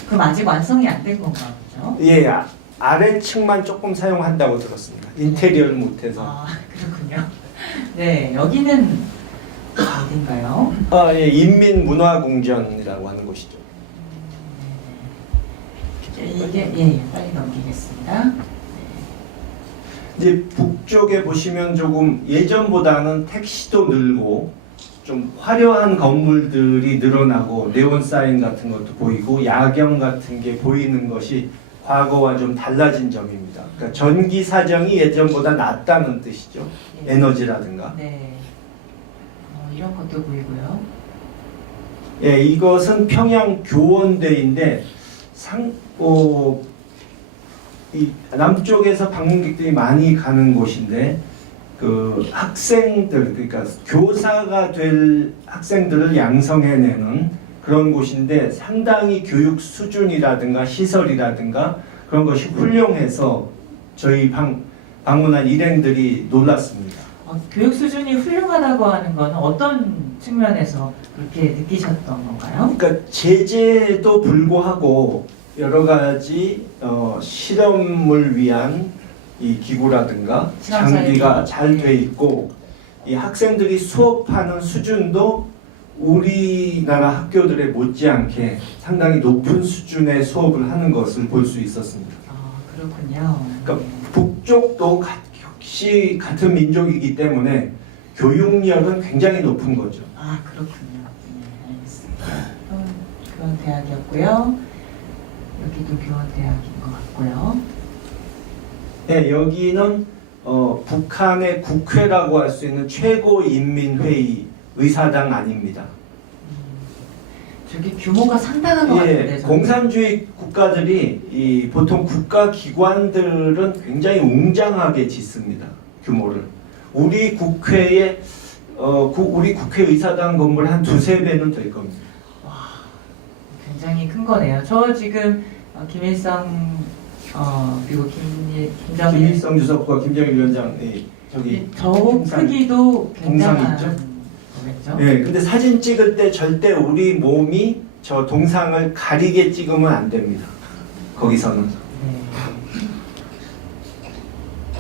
그럼 아직 완성이 안 된 건가 보죠? 예, 아래층만 조금 사용한다고 들었습니다. 인테리어를 못해서. 그렇군요. 네, 여기는 어딘가요? 예, 인민문화궁전이라고 하는 곳이죠. 이게 빨리 넘기겠습니다. 이제 북쪽에 보시면 조금 예전보다는 택시도 늘고 좀 화려한 건물들이 늘어나고 네온 사인 같은 것도 보이고 야경 같은 게 보이는 것이 과거와 좀 달라진 점입니다. 그러니까 전기 사정이 예전보다 낫다는 뜻이죠. 네. 에너지라든가. 네. 이런 것도 보이고요. 예, 이것은 평양 교원대인데 이 남쪽에서 방문객들이 많이 가는 곳인데 그 학생들 그러니까 교사가 될 학생들을 양성해내는 그런 곳인데 상당히 교육 수준이라든가 시설이라든가 그런 것이 훌륭해서 저희 방문한 일행들이 놀랐습니다. 교육 수준이 훌륭하다고 하는 건 어떤 측면에서 그렇게 느끼셨던 건가요? 그러니까 제재도 불구하고 여러 가지 실험을 위한 이 기구라든가 장비가 잘 돼 있고 이 학생들이 수업하는 수준도 우리나라 학교들에 못지않게 상당히 높은 수준의 수업을 하는 것을 볼 수 있었습니다. 그렇군요. 그러니까 북쪽도 역시 같은 민족이기 때문에 교육열은 굉장히 높은 거죠. 그렇군요. 네, 알겠습니다. 교원대학이었고요. 여기도 교원대학인 것 같고요. 네, 여기는 북한의 국회라고 할 수 있는 최고인민회의 의사당 아닙니다. 저기 규모가 상당한 것 같은데. 공산주의 국가들이 보통 국가 기관들은 굉장히 웅장하게 짓습니다. 규모를. 우리 국회의 우리 국회의사당 건물 한 두세 배는 될 겁니다. 와, 굉장히 큰 거네요. 저 지금 김일성 그리고 김일성 주석과 김정일 위원장 저기 저 크기도 굉장한 동상 거겠죠. 네, 근데 사진 찍을 때 절대 우리 몸이 저 동상을 가리게 찍으면 안 됩니다. 거기서는.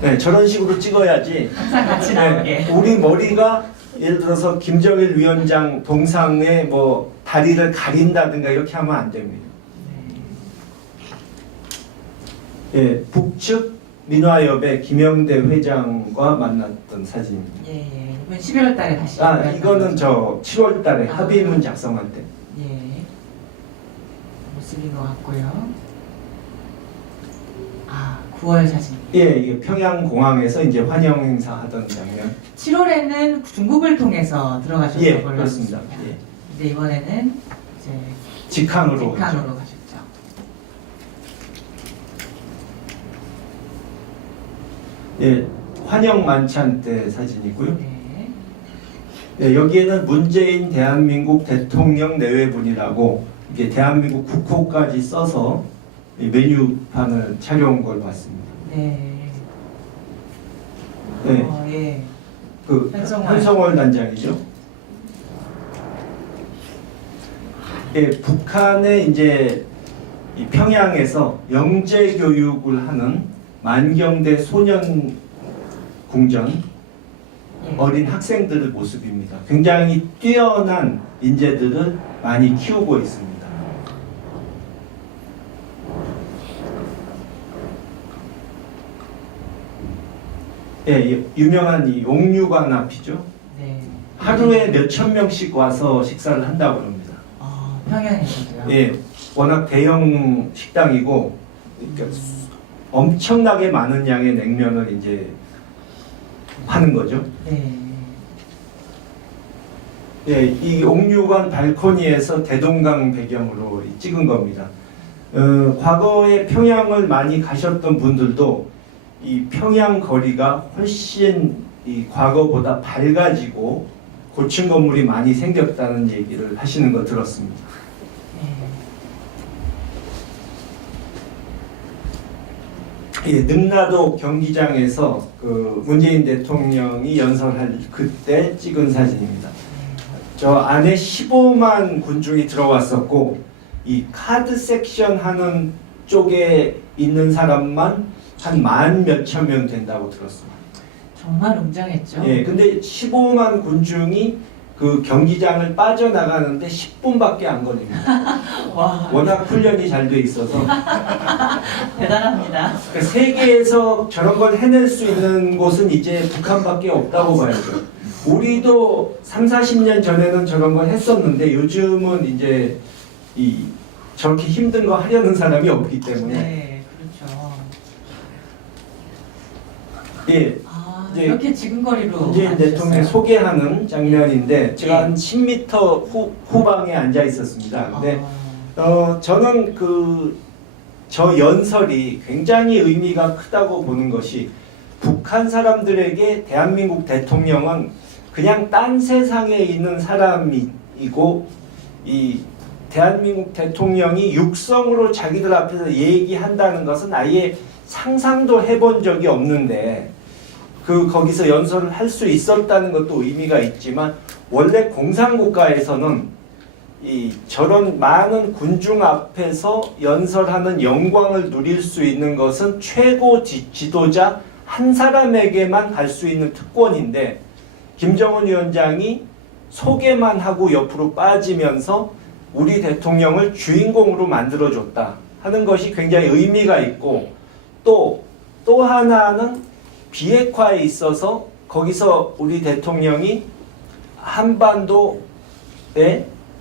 네, 저런 식으로 찍어야지. 항상 같이 나오게. 우리 머리가 예를 들어서 김정일 위원장 동상에 뭐 다리를 가린다든가 이렇게 하면 안 됩니다. 예, 북측 민화협의 김영대 회장과 만났던 사진입니다. 이번 11월 달에 다시. 이거는 저 7월 달에 합의문 작성할 때. 모습인 것 같고요. 9월 사진. 이게 평양공항에서 이제 환영 행사 하던 장면. 7월에는 중국을 통해서 들어가셨던 걸로 그렇습니다. 알고 이제 이번에는 이제 직항으로 가셨죠. 환영 만찬 때 사진이고요. 여기에는 문재인 대한민국 대통령 내외분이라고 이게 대한민국 국호까지 써서 이 메뉴판을 차려온 걸 봤습니다. 그 한성월 단장이죠. 북한의 이제 이 평양에서 영재 교육을 하는 만경대 소년 궁전 어린 학생들의 모습입니다. 굉장히 뛰어난 인재들을 많이 키우고 있습니다. 유명한 이 옥류관 앞이죠. 하루에 몇천 명씩 와서 식사를 한다고 합니다. 평양에서도요? 워낙 대형 식당이고 그러니까 엄청나게 많은 양의 냉면을 이제 파는 거죠. 이 옥류관 발코니에서 대동강 배경으로 찍은 겁니다. 과거에 평양을 많이 가셨던 분들도 이 평양 거리가 훨씬 이 과거보다 밝아지고 고층 건물이 많이 생겼다는 얘기를 하시는 거 들었습니다. 능라도 경기장에서 그 문재인 대통령이 연설할 그때 찍은 사진입니다. 저 안에 15만 군중이 들어왔었고 이 카드 섹션 하는 쪽에 있는 사람만 한 만 몇천 명 된다고 들었습니다. 정말 웅장했죠. 근데 15만 군중이 그 경기장을 빠져나가는데 10분밖에 안 걸립니다. 와, 워낙 훈련이 잘 돼 있어서. 대단합니다. 그러니까 세계에서 저런 걸 해낼 수 있는 곳은 이제 북한밖에 없다고 봐야죠. 우리도 3, 40년 전에는 저런 걸 했었는데 요즘은 이제 저렇게 힘든 거 하려는 사람이 없기 때문에. 그렇죠. 이렇게 지근거리로 문재인 대통령 소개하는 장면인데 제가 한 10m 후방에 앉아 있었습니다. 근데 저는 저 연설이 굉장히 의미가 크다고 보는 것이 북한 사람들에게 대한민국 대통령은 그냥 딴 세상에 있는 사람이고 이 대한민국 대통령이 육성으로 자기들 앞에서 얘기한다는 것은 아예 상상도 해본 적이 없는데 거기서 연설을 할 수 있었다는 것도 의미가 있지만 원래 공산국가에서는 이 저런 많은 군중 앞에서 연설하는 영광을 누릴 수 있는 것은 최고 지도자 한 사람에게만 갈 수 있는 특권인데 김정은 위원장이 소개만 하고 옆으로 빠지면서 우리 대통령을 주인공으로 만들어줬다 하는 것이 굉장히 의미가 있고 또 하나는 비핵화에 있어서 거기서 우리 대통령이 한반도에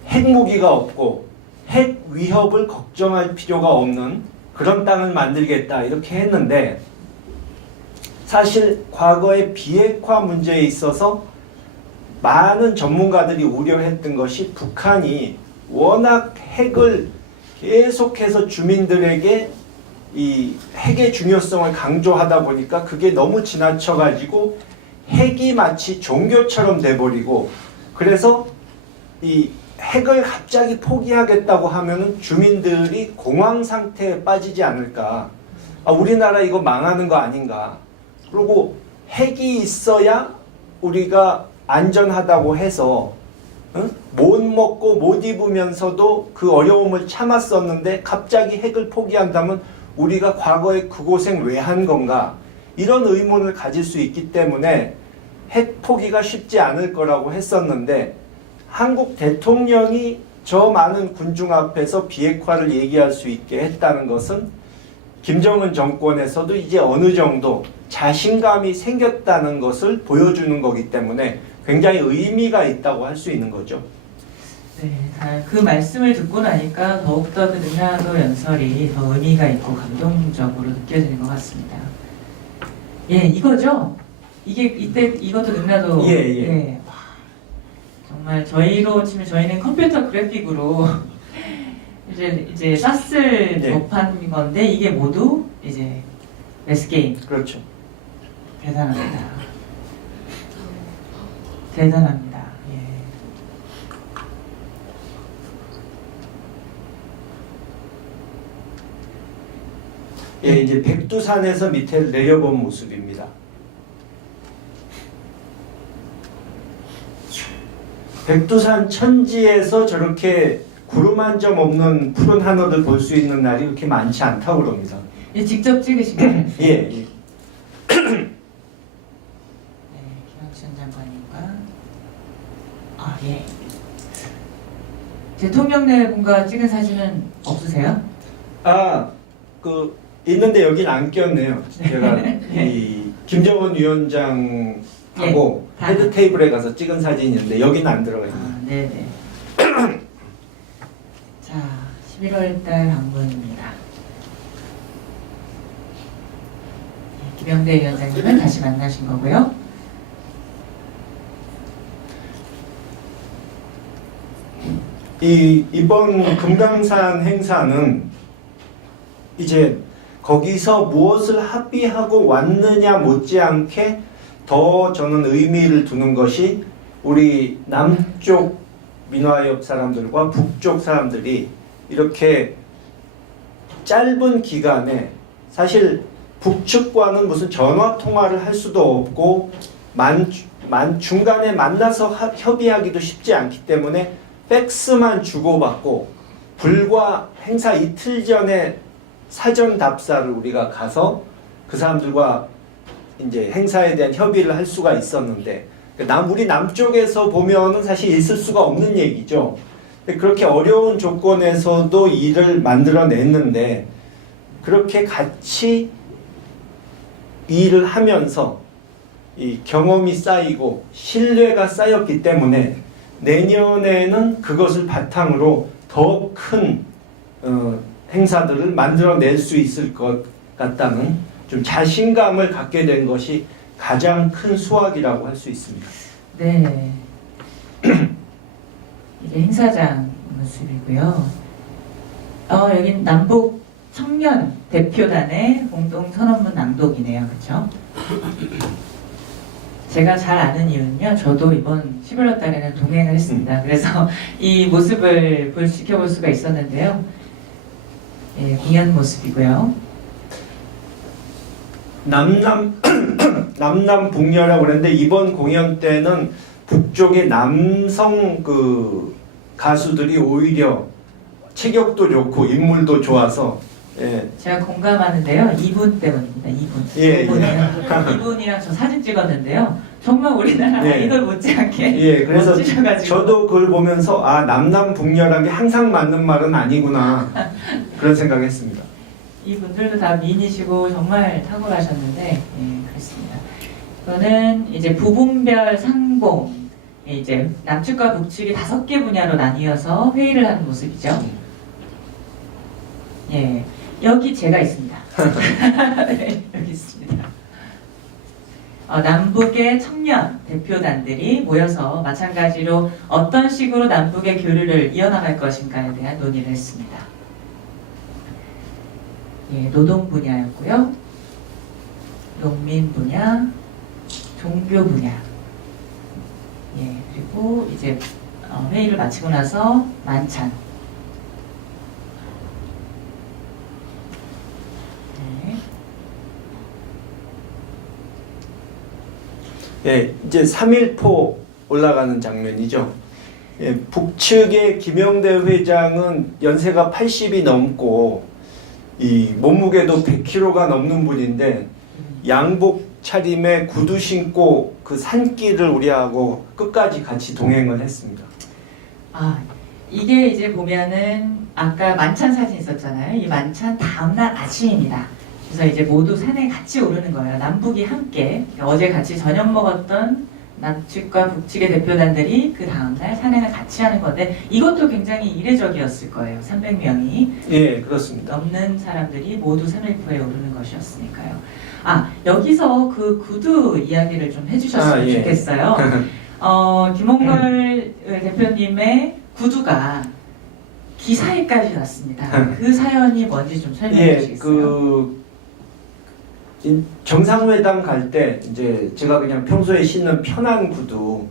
핵무기가 없고 핵 위협을 걱정할 필요가 없는 그런 땅을 만들겠다 이렇게 했는데 사실 과거의 비핵화 문제에 있어서 많은 전문가들이 우려했던 것이 북한이 워낙 핵을 계속해서 주민들에게 이 핵의 중요성을 강조하다 보니까 그게 너무 지나쳐가지고 핵이 마치 종교처럼 돼버리고 그래서 이 핵을 갑자기 포기하겠다고 하면은 주민들이 공황 상태에 빠지지 않을까. 우리나라 이거 망하는 거 아닌가. 그리고 핵이 있어야 우리가 안전하다고 해서 못 먹고 못 입으면서도 그 어려움을 참았었는데 갑자기 핵을 포기한다면 우리가 과거에 그 고생 왜 한 건가 이런 의문을 가질 수 있기 때문에 핵 포기가 쉽지 않을 거라고 했었는데 한국 대통령이 저 많은 군중 앞에서 비핵화를 얘기할 수 있게 했다는 것은 김정은 정권에서도 이제 어느 정도 자신감이 생겼다는 것을 보여주는 거기 때문에 굉장히 의미가 있다고 할 수 있는 거죠. 네, 그 말씀을 듣고 나니까 더욱더 그 능라도 연설이 더 의미가 있고 감동적으로 느껴지는 것 같습니다. 예, 이거죠? 이것도 능라도. 예. 와, 정말 저희로 치면 저희는 컴퓨터 그래픽으로 이제 쌌을 법한 건데 이게 모두 이제 레스게임. 그렇죠. 대단합니다. 대단합니다. 예, 이제 백두산에서 밑에 내려본 모습입니다. 백두산 천지에서 저렇게 구름 한 점 없는 푸른 하늘을 볼 수 있는 날이 그렇게 많지 않다고 그럽니다. 예, 직접 찍으신 거예요? 예. 네, 김영춘 장관님과 예. 대통령네 분과 찍은 사진은 없으세요? 있는데 여긴 안 꼈네요. 제가 이 김정은 위원장하고 헤드 테이블에 가서 찍은 사진인데 여기는 안 들어가 있네요. 네네. 자, 11월달 방문입니다. 김영대 위원장님은 다시 만나신 거고요. 이번 금강산 행사는 이제 거기서 무엇을 합의하고 왔느냐 못지않게 더 저는 의미를 두는 것이 우리 남쪽 민화협 사람들과 북쪽 사람들이 이렇게 짧은 기간에 사실 북측과는 무슨 전화 통화를 할 수도 없고 중간에 만나서 협의하기도 쉽지 않기 때문에 팩스만 주고받고 불과 행사 이틀 전에 사전 답사를 우리가 가서 그 사람들과 이제 행사에 대한 협의를 할 수가 있었는데 우리 남쪽에서 보면은 사실 있을 수가 없는 얘기죠. 그렇게 어려운 조건에서도 일을 만들어냈는데 그렇게 같이 일을 하면서 이 경험이 쌓이고 신뢰가 쌓였기 때문에 내년에는 그것을 바탕으로 더 큰 행사들을 만들어낼 수 있을 것 같다는 좀 자신감을 갖게 된 것이 가장 큰 수확이라고 할 수 있습니다. 네. 이게 행사장 모습이고요. 여긴 남북 청년 대표단의 공동 선언문 낭독이네요. 그렇죠? 제가 잘 아는 이유는요. 저도 이번 11월 달에는 동행을 했습니다. 그래서 이 모습을 지켜볼 수가 있었는데요. 예, 공연 모습이고요. 남남 북녀라고 그랬는데 이번 공연 때는 북쪽의 남성 그 가수들이 오히려 체격도 좋고 인물도 좋아서 예. 제가 공감하는데요. 이분 때문입니다. 이분. 예, 이분이랑 저 사진 찍었는데요. 정말 우리나라 예. 아이돌 못지않게 예, 그래서 멋지셔가지고. 저도 그걸 보면서 아 남남 북녀란 게 항상 맞는 말은 아니구나 그런 생각했습니다. 이분들도 다 미인이시고 정말 탁월하셨는데 예, 그렇습니다. 저는 이제 부분별 상봉 이제 남측과 북측이 5개 분야로 나뉘어서 회의를 하는 모습이죠. 예, 여기 제가 있습니다. 네, 여기 있습니다. 남북의 청년 대표단들이 모여서 마찬가지로 어떤 식으로 남북의 교류를 이어나갈 것인가에 대한 논의를 했습니다. 예, 노동 분야였고요. 농민 분야, 종교 분야. 예, 그리고 이제 회의를 마치고 나서 만찬. 네. 예, 이제 3.1포 올라가는 장면이죠. 예, 북측의 김영대 회장은 연세가 80이 넘고 이 몸무게도 100kg가 넘는 분인데 양복 차림에 구두 신고 그 산길을 우리하고 끝까지 같이 동행을 했습니다. 아, 이게 이제 보면은 아까 만찬 사진 있었잖아요. 이 만찬 다음날 아침입니다. 그래서 이제 모두 산에 같이 오르는 거예요. 남북이 함께 어제 같이 저녁 먹었던 남측과 북측의 대표단들이 그 다음날 산행을 같이 하는 건데 이것도 굉장히 이례적이었을 거예요. 300명이 예, 그렇습니다. 넘는 사람들이 모두 3.1포에 오르는 것이었으니까요. 아, 여기서 그 구두 이야기를 좀 해주셨으면 예. 좋겠어요. 김홍걸 대표님의 구두가 기사에까지 났습니다. 그 사연이 뭔지 좀 설명해 예, 주시겠어요? 정상회담 갈 때 이제 제가 그냥 평소에 신는 편한 구두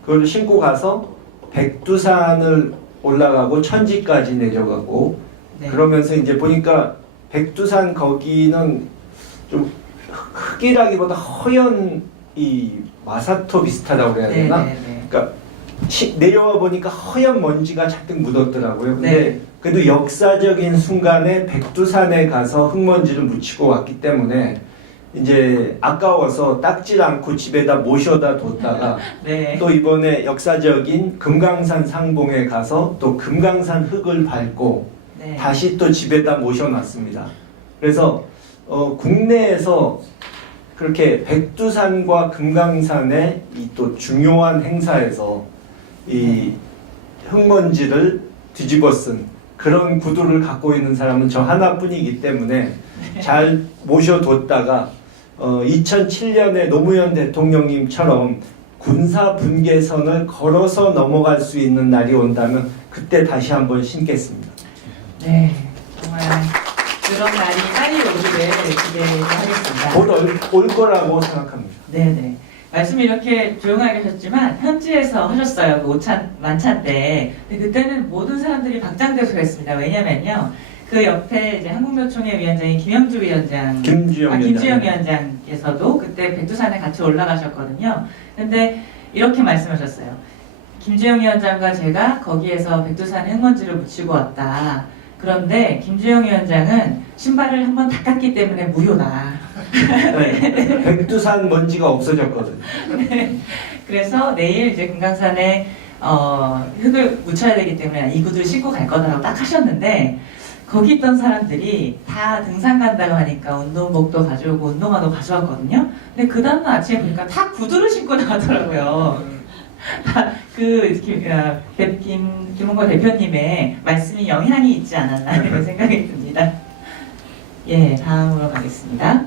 그걸 신고 가서 백두산을 올라가고 천지까지 내려가고 네. 그러면서 이제 보니까 백두산 거기는 좀 흙이라기보다 허연 이 마사토 비슷하다고 그래야 되나? 네. 그러니까 내려와 보니까 허연 먼지가 잔뜩 묻었더라고요. 근데 네. 그래도 역사적인 순간에 백두산에 가서 흙먼지를 묻히고 왔기 때문에 이제 아까워서 닦질 않고 집에다 모셔다 뒀다가 네. 또 이번에 역사적인 금강산 상봉에 가서 또 금강산 흙을 밟고 네. 다시 또 집에다 모셔놨습니다. 그래서 국내에서 그렇게 백두산과 금강산의 이 또 중요한 행사에서 이 흙먼지를 뒤집어 쓴 그런 구두를 갖고 있는 사람은 저 하나뿐이기 때문에 잘 모셔뒀다가 2007년에 노무현 대통령님처럼 군사 분계선을 걸어서 넘어갈 수 있는 날이 온다면 그때 다시 한번 신겠습니다. 네. 정말 그런 날이 빨리 오기를 기대하겠습니다. 곧 올 거라고 생각합니다. 네네. 말씀 이렇게 조용하게 하셨지만 현지에서 하셨어요. 그 만찬 때. 근데 그때는 모든 사람들이 박장대소를 했습니다. 왜냐면요. 그 옆에 이제 한국노총회 위원장인 김영주 위원장, 김주영 위원장께서도 그때 백두산에 같이 올라가셨거든요. 근데 이렇게 말씀하셨어요. 김주영 위원장과 제가 거기에서 백두산에 흙먼지를 묻히고 왔다. 그런데 김주영 위원장은 신발을 한번 닦았기 때문에 무효다. 네, 백두산 먼지가 없어졌거든요. 네. 그래서 내일 이제 금강산에 흙을 묻혀야 되기 때문에 이 구두를 신고 갈 거다라고 딱 하셨는데 거기 있던 사람들이 다 등산 간다고 하니까 운동복도 가져오고 운동화도 가져왔거든요. 근데 그 다음날 아침에 보니까 다 구두를 신고 나가더라고요. 김홍걸 대표님의 말씀이 영향이 있지 않았나 이런 생각이 듭니다. 예, 다음으로 가겠습니다.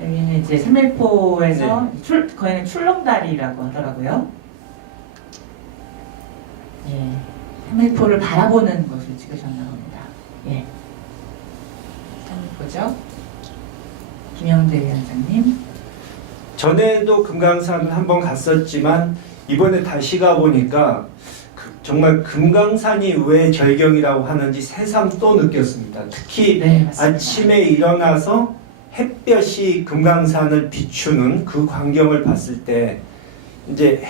여기는 이제 3.1포에서 거기는 출렁다리라고 하더라고요. 예, 3.1포를 바라보는 것을 찍으셨나 봅니다. 예. 보죠. 김영대 위원장님. 전에도 금강산을 한번 갔었지만 이번에 다시 가보니까 정말 금강산이 왜 절경이라고 하는지 새삼 또 느꼈습니다. 특히 네, 맞습니다. 아침에 일어나서 햇볕이 금강산을 비추는 그 광경을 봤을 때 이제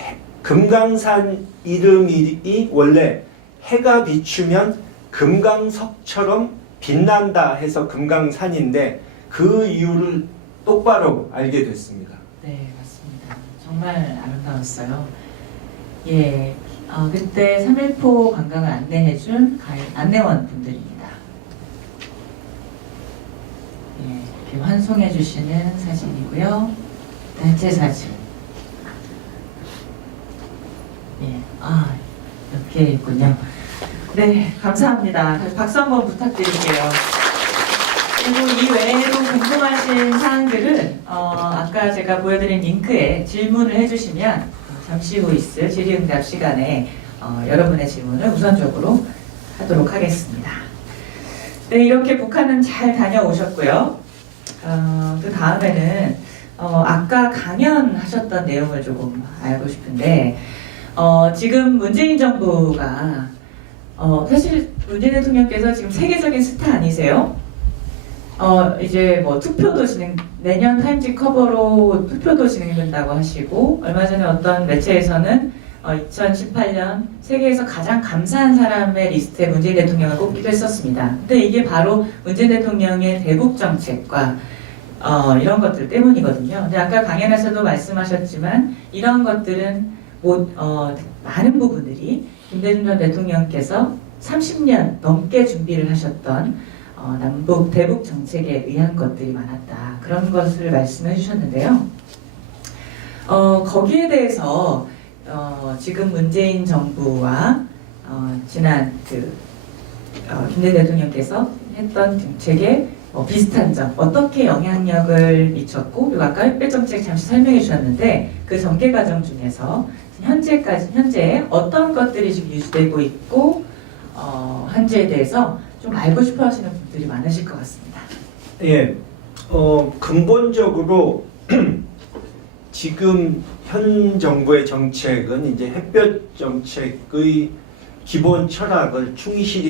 금강산 이름이 원래 해가 비추면 금강석처럼 빛난다 해서 금강산인데 그 이유를 똑바로 알게 됐습니다. 네, 맞습니다. 정말 아름다웠어요. 예, 그때 3일포 관광을 안내해준 안내원 분들입니다. 예, 이렇게 환송해주시는 사진이고요. 단체 사진. 예, 이렇게 있군요. 네, 감사합니다. 다시 박수 한번 부탁드릴게요. 그리고 이 외에도 궁금하신 사항들은 아까 제가 보여드린 링크에 질문을 해주시면 잠시 후 있을 질의응답 시간에 여러분의 질문을 우선적으로 하도록 하겠습니다. 네, 이렇게 북한은 잘 다녀오셨고요. 그 다음에는 아까 강연하셨던 내용을 조금 알고 싶은데 지금 문재인 정부가 사실 문재인 대통령께서 지금 세계적인 스타 아니세요? 이제 뭐 투표도 내년 타임지 커버로 투표도 진행된다고 하시고, 얼마 전에 어떤 매체에서는 2018년 세계에서 가장 감사한 사람의 리스트에 문재인 대통령을 꼽기도 했었습니다. 근데 이게 바로 문재인 대통령의 대북 정책과 이런 것들 때문이거든요. 근데 아까 강연에서도 말씀하셨지만 이런 것들은 많은 부분들이 김대중 전 대통령께서 30년 넘게 준비를 하셨던 남북 대북 정책에 의한 것들이 많았다. 그런 것을 말씀해 주셨는데요. 거기에 대해서 지금 문재인 정부와 지난 김대중 대통령께서 했던 정책에 비슷한 점, 어떻게 영향력을 미쳤고, 그리고 아까 햇볕 정책 잠시 설명해 주셨는데 그 전개 과정 중에서 현재 어떤 것들이 지금 유지되고 있고 한지에 대해서 좀 알고 싶어 하시는 분들이 많으실 것 같습니다. 예, 근본적으로 지금 현 정부의 정책은 이제 햇볕 정책의 기본 철학을 충실히,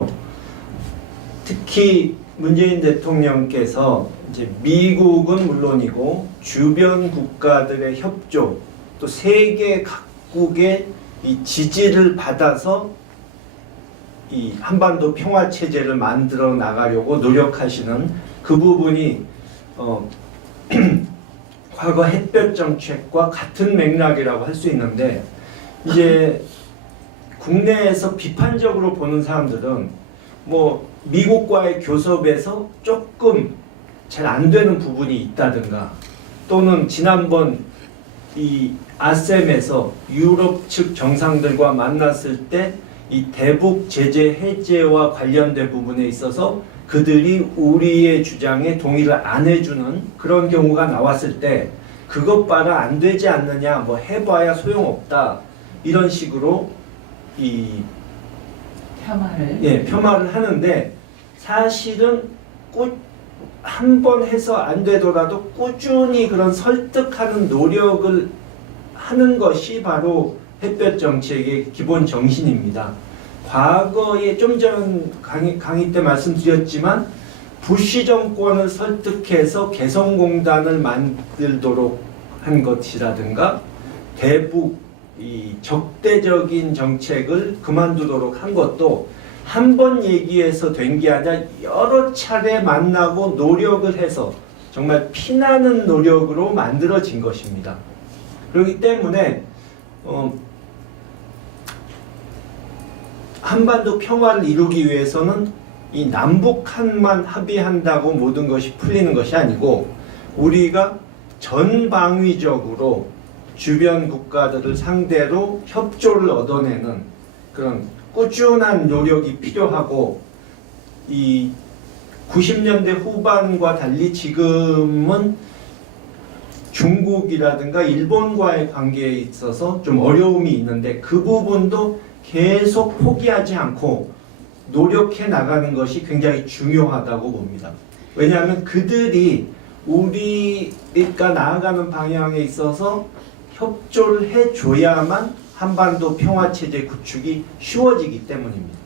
특히 문재인 대통령께서 이제 미국은 물론이고 주변 국가들의 협조, 또 세계 각국의 이 지지를 받아서 이 한반도 평화 체제를 만들어 나가려고 노력하시는 그 부분이 과거 햇볕 정책과 같은 맥락이라고 할 수 있는데, 이제 국내에서 비판적으로 보는 사람들은 뭐 미국과의 교섭에서 조금 잘 안 되는 부분이 있다든가, 또는 지난번 이 아셈에서 유럽 측 정상들과 만났을 때 이 대북 제재 해제와 관련된 부분에 있어서 그들이 우리의 주장에 동의를 안 해주는 그런 경우가 나왔을 때, 그것 봐라 안 되지 않느냐, 뭐 해봐야 소용없다, 이런 식으로 폄하를 하는데, 사실은 한 번 해서 안 되더라도 꾸준히 그런 설득하는 노력을 하는 것이 바로 햇볕 정책의 기본 정신입니다. 과거에 좀 전 강의 때 말씀드렸지만 부시 정권을 설득해서 개성공단을 만들도록 한 것이라든가, 대북 이 적대적인 정책을 그만두도록 한 것도 한 번 얘기해서 된 게 아니라 여러 차례 만나고 노력을 해서 정말 피나는 노력으로 만들어진 것입니다. 그렇기 때문에 한반도 평화를 이루기 위해서는 이 남북한만 합의한다고 모든 것이 풀리는 것이 아니고, 우리가 전방위적으로 주변 국가들을 상대로 협조를 얻어내는 그런 꾸준한 노력이 필요하고, 이 90년대 후반과 달리 지금은 중국이라든가 일본과의 관계에 있어서 좀 어려움이 있는데, 그 부분도 계속 포기하지 않고 노력해 나가는 것이 굉장히 중요하다고 봅니다. 왜냐하면 그들이 우리가 나아가는 방향에 있어서 협조를 해줘야만 한반도 평화체제 구축이 쉬워지기 때문입니다.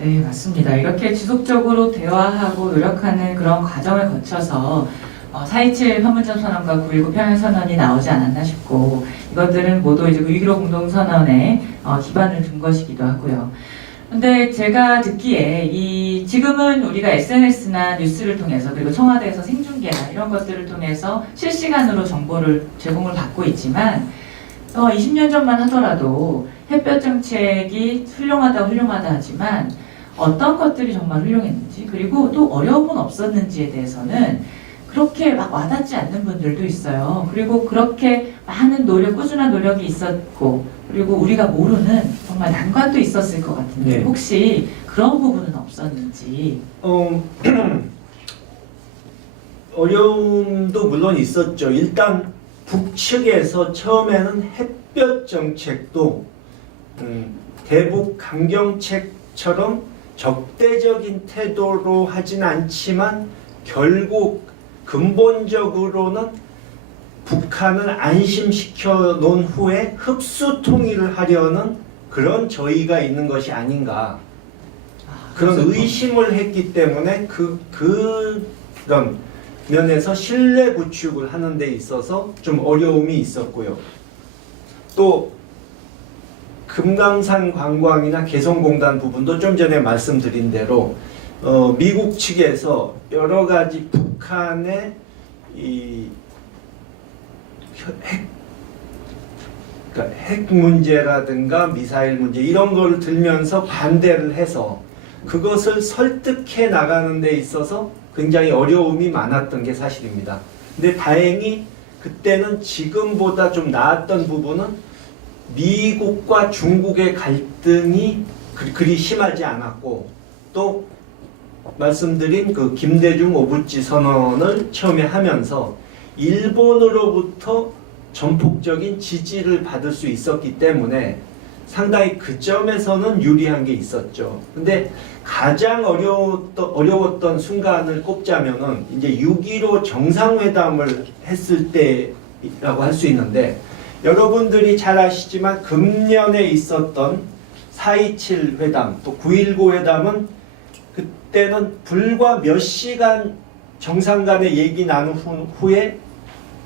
네, 맞습니다. 이렇게 지속적으로 대화하고 노력하는 그런 과정을 거쳐서 4.27 판문점 선언과 9.19 평양 선언이 나오지 않았나 싶고, 이것들은 모두 이제 6.15 공동선언에 기반을 둔 것이기도 하고요. 근데 제가 듣기에 지금은 우리가 SNS나 뉴스를 통해서, 그리고 청와대에서 생중계나 이런 것들을 통해서 실시간으로 정보를 제공을 받고 있지만 20년 전만 하더라도 햇볕 정책이 훌륭하다 하지만 어떤 것들이 정말 훌륭했는지, 그리고 또 어려움은 없었는지에 대해서는 그렇게 막 와닿지 않는 분들도 있어요. 그리고 그렇게 많은 꾸준한 노력이 있었고, 그리고 우리가 모르는 정말 난관도 있었을 것 같은데, 네. 혹시 그런 부분은 없었는지. 어려움도 물론 있었죠. 일단 북측에서 처음에는 햇볕 정책도 대북 강경책처럼 적대적인 태도로 하진 않지만 결국 근본적으로는 북한을 안심시켜 놓은 후에 흡수 통일을 하려는 그런 저의가 있는 것이 아닌가, 그런 의심을 했기 때문에 그런 면에서 신뢰 구축을 하는 데 있어서 좀 어려움이 있었고요. 또 금강산 관광이나 개성공단 부분도 좀 전에 말씀드린 대로 미국 측에서 여러 가지 북한의 핵 문제라든가 미사일 문제 이런 걸 들면서 반대를 해서 그것을 설득해 나가는 데 있어서 굉장히 어려움이 많았던 게 사실입니다. 근데 다행히 그때는 지금보다 좀 나았던 부분은 미국과 중국의 갈등이 그리 심하지 않았고, 또 말씀드린 그 김대중 오부치 선언을 처음에 하면서 일본으로부터 전폭적인 지지를 받을 수 있었기 때문에 상당히 그 점에서는 유리한 게 있었죠. 근데 가장 어려웠던 순간을 꼽자면은 이제 6.15 정상회담을 했을 때라고 할 수 있는데, 여러분들이 잘 아시지만 금년에 있었던 4.27 회담 또 9.19 회담은 그때는 불과 몇 시간 정상 간의 얘기 나눈 후에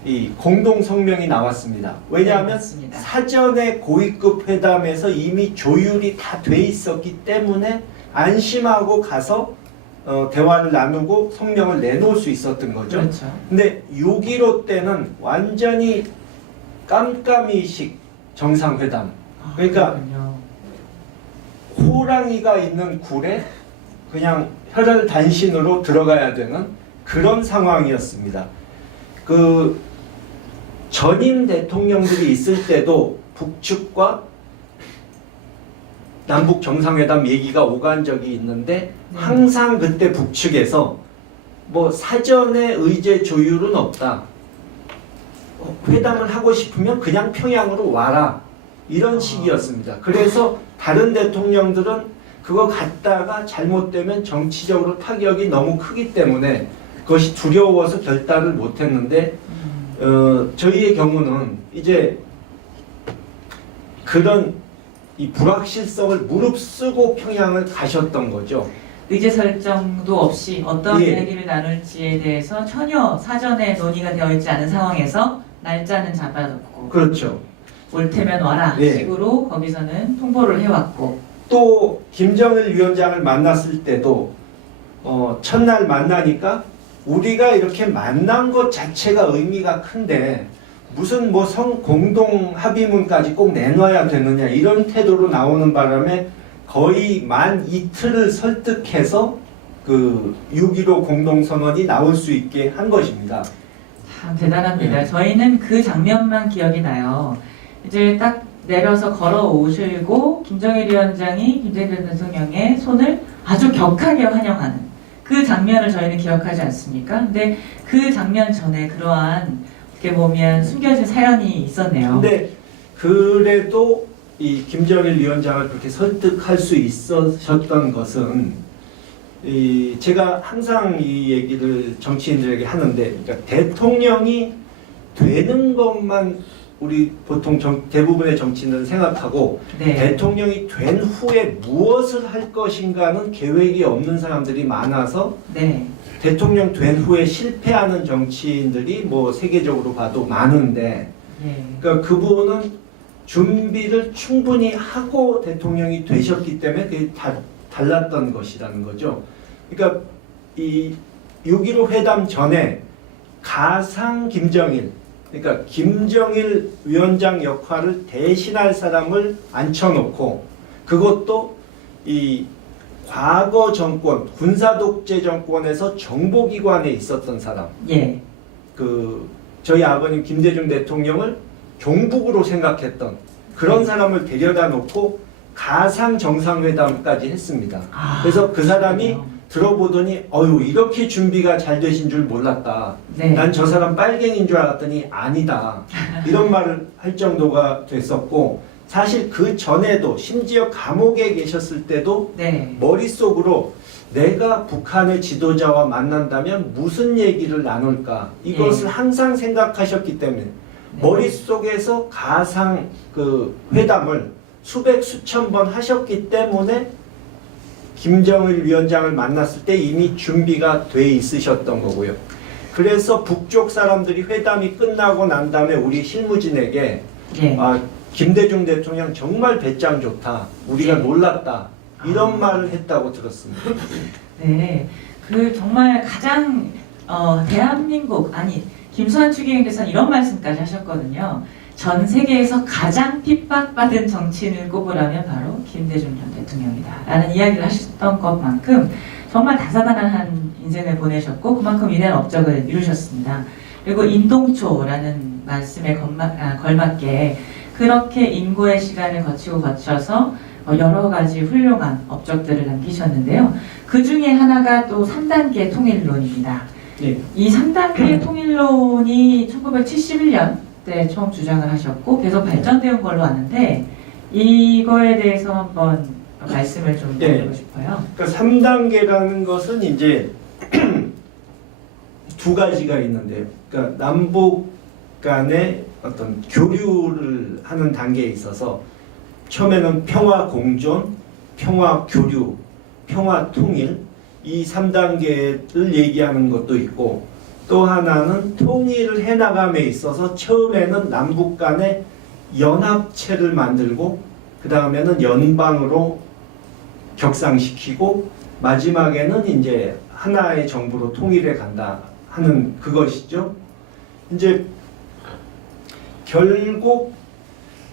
이 공동 성명이 나왔습니다. 왜냐하면 네, 사전에 고위급 회담에서 이미 조율이 다 돼 있었기 때문에 안심하고 가서 대화를 나누고 성명을 내놓을 수 있었던 거죠. 그렇죠. 근데 6.15 때는 완전히 깜깜이식 정상회담. 그러니까 그렇군요. 호랑이가 있는 굴에 그냥 혈혈단신으로 들어가야 되는 그런 상황이었습니다. 그 전임 대통령들이 있을 때도 북측과 남북 정상회담 얘기가 오간 적이 있는데 항상 그때 북측에서 뭐 사전에 의제 조율은 없다. 회담을 하고 싶으면 그냥 평양으로 와라. 이런 식이었습니다. 그래서 다른 대통령들은 그거 갔다가 잘못되면 정치적으로 타격이 너무 크기 때문에 그것이 두려워서 결단을 못했는데 저희의 경우는 이제 그런 이 불확실성을 무릅쓰고 평양을 가셨던 거죠. 의제 설정도 없이 어떤 예. 이야기를 나눌지에 대해서 전혀 사전에 논의가 되어 있지 않은 상황에서 날짜는 잡아놓고 그렇죠. 올 테면 와라 예. 식으로 거기서는 통보를 해왔고, 또 김정일 위원장을 만났을 때도 첫날 만나니까 우리가 이렇게 만난 것 자체가 의미가 큰데 무슨 뭐 공동 합의문까지 꼭 내놔야 되느냐 이런 태도로 나오는 바람에 거의 만 이틀을 설득해서 그 6.15 공동선언이 나올 수 있게 한 것입니다. 참 대단합니다. 저희는 그 장면만 기억이 나요. 이제 딱 내려서 걸어오시고 김정일 위원장이 김대중 대통령의 손을 아주 격하게 환영하는 그 장면을 저희는 기억하지 않습니까? 근데 그 장면 전에 그러한 어떻게 보면 숨겨진 사연이 있었네요. 근데 그래도 이 김정일 위원장을 그렇게 설득할 수 있었던 것은 제가 항상 이 얘기를 정치인들에게 하는데, 그러니까 대통령이 되는 것만 우리 보통 대부분의 정치인들은 생각하고 네. 대통령이 된 후에 무엇을 할 것인가는 계획이 없는 사람들이 많아서 네. 대통령 된 후에 실패하는 정치인들이 뭐 세계적으로 봐도 많은데, 예. 그러니까 그분은 준비를 충분히 하고 대통령이 되셨기 때문에 그게 달랐던 것이라는 거죠. 그러니까 이 6.15 회담 전에 가상 김정일, 그러니까 김정일 위원장 역할을 대신할 사람을 앉혀놓고, 그것도 이 과거 정권, 군사 독재 정권에서 정보기관에 있었던 사람. 예. 저희 아버님 김대중 대통령을 종북으로 생각했던 그런 사람을 데려다 놓고 가상 정상회담까지 했습니다. 그래서 그 사람이 그렇군요. 들어보더니 이렇게 준비가 잘 되신 줄 몰랐다. 네. 난 저 사람 빨갱이인 줄 알았더니 아니다. 이런 말을 할 정도가 됐었고, 사실 그 전에도 심지어 감옥에 계셨을 때도 네. 머릿속으로 내가 북한의 지도자와 만난다면 무슨 얘기를 나눌까, 이것을 예. 항상 생각하셨기 때문에 네. 머릿속에서 가상 회담을 수천 번 하셨기 때문에 김정일 위원장을 만났을 때 이미 준비가 돼 있으셨던 거고요. 그래서 북쪽 사람들이 회담이 끝나고 난 다음에 우리 실무진에게 예. 김대중 대통령 정말 배짱 좋다, 우리가 네. 놀랐다, 이런 말을 했다고 들었습니다. 네. 정말 가장 대한민국, 아니 김수환 추기경께서는 이런 말씀까지 하셨거든요. 전 세계에서 가장 핍박받은 정치인을 꼽으라면 바로 김대중 전 대통령이다 라는 이야기를 하셨던 것만큼 정말 다사다난한 인생을 보내셨고 그만큼 위대한 업적을 이루셨습니다. 그리고 인동초라는 말씀에 걸맞게 그렇게 인고의 시간을 거쳐서 여러 가지 훌륭한 업적들을 남기셨는데요. 그 중에 하나가 또 3단계 통일론입니다. 네. 이 3단계 통일론이 1971년 때 처음 주장을 하셨고 계속 발전되어 온 걸로 아는데 이거에 대해서 한번 말씀을 좀 드리고 싶어요. 그러니까 3단계라는 것은 이제 두 가지가 있는데요. 그러니까 남북 간의 어떤 교류를 하는 단계에 있어서 처음에는 평화 공존, 평화 교류, 평화 통일, 이 3단계를 얘기하는 것도 있고, 또 하나는 통일을 해나감에 있어서 처음에는 남북 간의 연합체를 만들고 그 다음에는 연방으로 격상시키고 마지막에는 이제 하나의 정부로 통일해 간다 하는 그것이죠. 이제 결국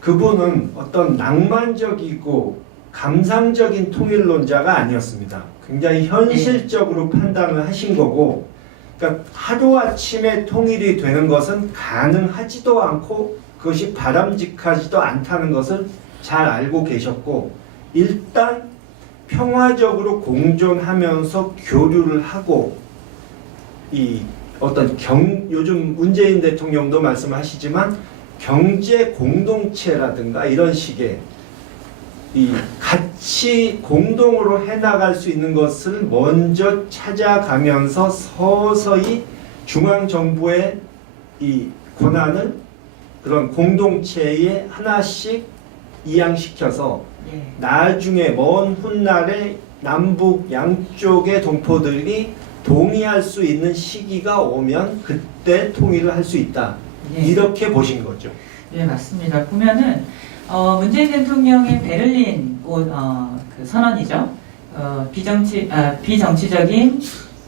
그분은 어떤 낭만적이고 감상적인 통일론자가 아니었습니다. 굉장히 현실적으로 판단을 하신 거고, 그러니까 하루아침에 통일이 되는 것은 가능하지도 않고 그것이 바람직하지도 않다는 것을 잘 알고 계셨고, 일단 평화적으로 공존하면서 교류를 하고, 이 어떤 요즘 문재인 대통령도 말씀하시지만 경제 공동체라든가 이런 식의 이 같이 공동으로 해나갈 수 있는 것을 먼저 찾아가면서 서서히 중앙정부의 이 권한을 그런 공동체에 하나씩 이양시켜서 예. 나중에 먼 훗날에 남북 양쪽의 동포들이 동의할 수 있는 시기가 오면 그때 통일을 할 수 있다. 예. 이렇게 보신 거죠. 예, 맞습니다. 보면은 문재인 대통령의 베를린 그 선언이죠. 비정치적인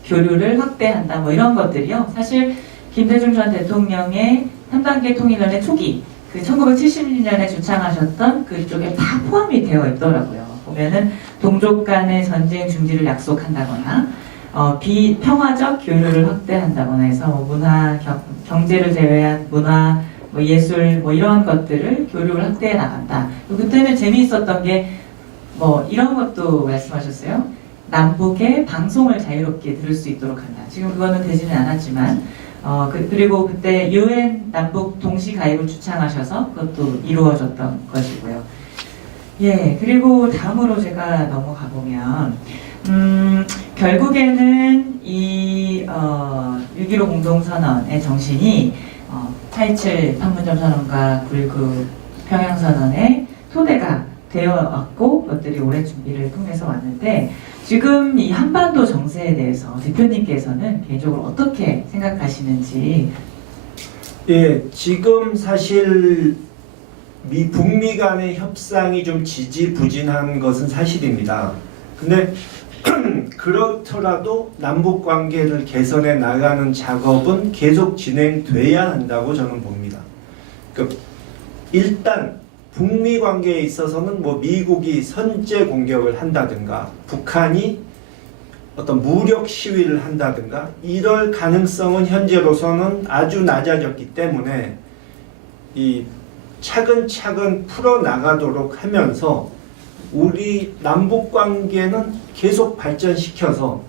교류를 확대한다. 뭐 이런 것들이요. 사실 김대중 전 대통령의 3단계 통일론의 초기, 그 1971년에 주창하셨던 그쪽에 다 포함이 되어 있더라고요. 보면은 동족 간의 전쟁 중지를 약속한다거나, 비평화적 교류를 확대한다거나 해서 뭐 문화, 경제를 제외한 문화, 뭐 예술, 뭐 이런 것들을 교류를 확대해 나간다. 그때는 재미있었던 게 뭐 이런 것도 말씀하셨어요. 남북의 방송을 자유롭게 들을 수 있도록 한다. 지금 그거는 되지는 않았지만, 그리고 그때 UN 남북 동시 가입을 주창하셔서 그것도 이루어졌던 것이고요. 예, 그리고 다음으로 제가 넘어가 보면, 결국에는 이 6.15 공동선언의 정신이 8.27 판문점 선언과 9.19 평양선언의 토대가 되어왔고 그것들이 오랜 준비를 통해서 왔는데 지금 이 한반도 정세에 대해서 대표님께서는 개인적으로 어떻게 생각하시는지. 예, 지금 사실 북미 간의 협상이 좀 지지부진한 것은 사실입니다. 근데 그렇더라도 남북 관계를 개선해 나가는 작업은 계속 진행돼야 한다고 저는 봅니다. 그러니까 일단 북미 관계에 있어서는 뭐 미국이 선제 공격을 한다든가 북한이 어떤 무력 시위를 한다든가 이럴 가능성은 현재로서는 아주 낮아졌기 때문에 이 차근차근 풀어나가도록 하면서 우리 남북 관계는 계속 발전시켜서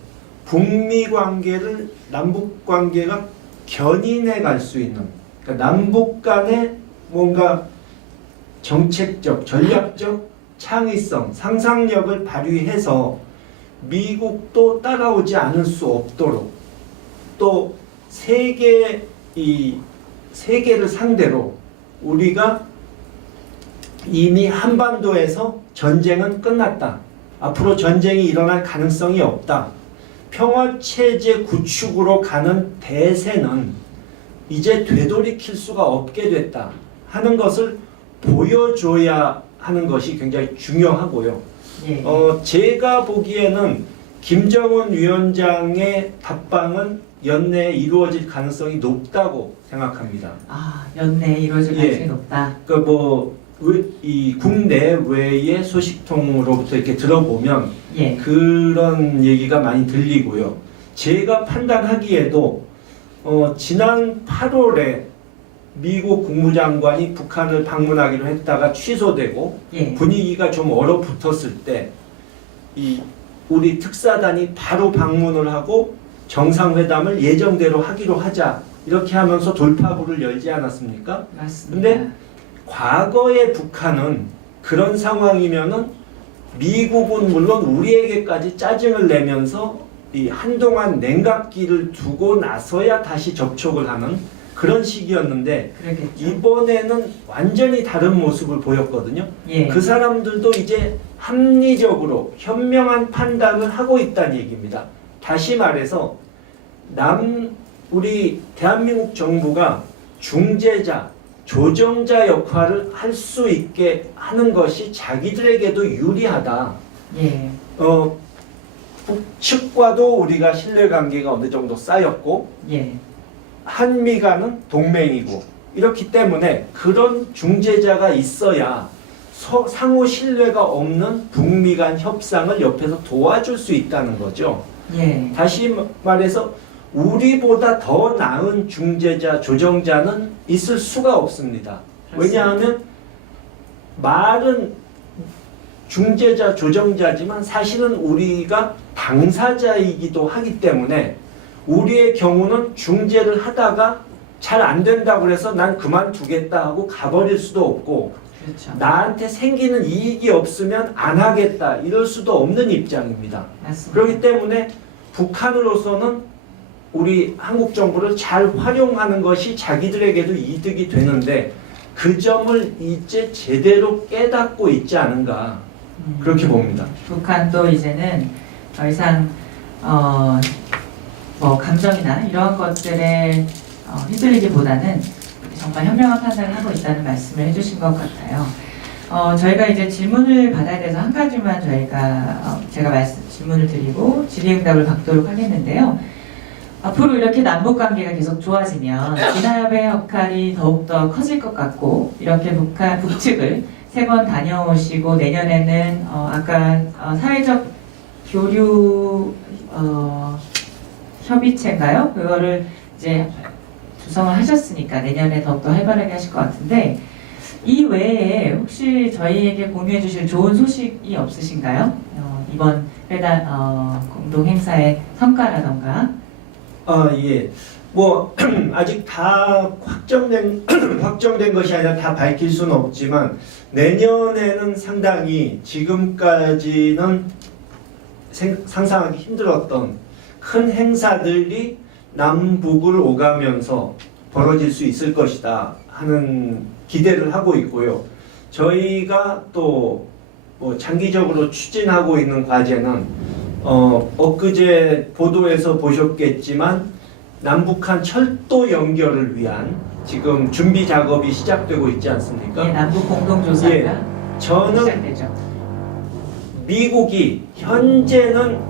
북미 관계를 남북 관계가 견인해 갈 수 있는, 그러니까 남북 간의 뭔가 정책적, 전략적 창의성, 상상력을 발휘해서 미국도 따라오지 않을 수 없도록 또 세계를 상대로 우리가 이미 한반도에서 전쟁은 끝났다. 앞으로 전쟁이 일어날 가능성이 없다. 평화체제 구축으로 가는 대세는 이제 되돌이킬 수가 없게 됐다 하는 것을 보여줘야 하는 것이 굉장히 중요하고요. 예. 제가 보기에는 김정은 위원장의 답방은 연내에 이루어질 가능성이 높다고 생각합니다. 연내에 이루어질 가능성이 예. 높다. 이 국내외의 소식통으로부터 이렇게 들어보면 예. 그런 얘기가 많이 들리고요. 제가 판단하기에도 지난 8월에 미국 국무장관이 북한을 방문하기로 했다가 취소되고 예. 분위기가 좀 얼어붙었을 때 우리 특사단이 바로 방문을 하고 정상회담을 예정대로 하기로 하자 이렇게 하면서 돌파구를 열지 않았습니까? 맞습니다. 근데 과거의 북한은 그런 상황이면은 미국은 물론 우리에게까지 짜증을 내면서 한동안 냉각기를 두고 나서야 다시 접촉을 하는 그런 시기였는데 그러겠죠. 이번에는 완전히 다른 모습을 보였거든요. 예. 그 사람들도 이제 합리적으로 현명한 판단을 하고 있다는 얘기입니다. 다시 말해서 우리 대한민국 정부가 중재자, 조정자 역할을 할 수 있게 하는 것이 자기들에게도 유리하다. 예. 북측과도 우리가 신뢰관계가 어느 정도 쌓였고 예. 한미 간은 동맹이고 이렇기 때문에 그런 중재자가 있어야 상호 신뢰가 없는 북미 간 협상을 옆에서 도와줄 수 있다는 거죠. 예. 다시 말해서 우리보다 더 나은 중재자, 조정자는 있을 수가 없습니다. 왜냐하면 말은 중재자, 조정자지만 사실은 우리가 당사자이기도 하기 때문에 우리의 경우는 중재를 하다가 잘 안 된다고 해서 난 그만두겠다 하고 가버릴 수도 없고 그렇죠. 나한테 생기는 이익이 없으면 안 하겠다 이럴 수도 없는 입장입니다. 맞습니다. 그렇기 때문에 북한으로서는 우리 한국 정부를 잘 활용하는 것이 자기들에게도 이득이 되는데 그 점을 이제 제대로 깨닫고 있지 않은가 그렇게 봅니다. 북한도 이제는 더 이상 뭐 감정이나 이런 것들에 휘둘리기보다는 정말 현명한 판단을 하고 있다는 말씀을 해주신 것 같아요. 저희가 이제 질문을 받아야 돼서 한 가지만 제가 질문을 드리고 질의응답을 받도록 하겠는데요. 앞으로 이렇게 남북관계가 계속 좋아지면 진화협의 역할이 더욱더 커질 것 같고 이렇게 북측을 3번 다녀오시고 내년에는 아까 사회적 교류 협의체인가요? 그거를 이제 구성을 하셨으니까 내년에 더욱더 활발하게 하실 것 같은데 이 외에 혹시 저희에게 공유해 주실 좋은 소식이 없으신가요? 이번 공동 행사의 성과라던가. 예. 뭐 아직 다 확정된 것이 아니라 다 밝힐 수는 없지만 내년에는 상당히 지금까지는 상상하기 힘들었던 큰 행사들이 남북을 오가면서 벌어질 수 있을 것이다 하는 기대를 하고 있고요. 저희가 또 뭐 장기적으로 추진하고 있는 과제는 엊그제 보도에서 보셨겠지만 남북한 철도 연결을 위한 지금 준비 작업이 시작되고 있지 않습니까? 예, 남북 공동조사가 예, 저는 시작되죠. 미국이 현재는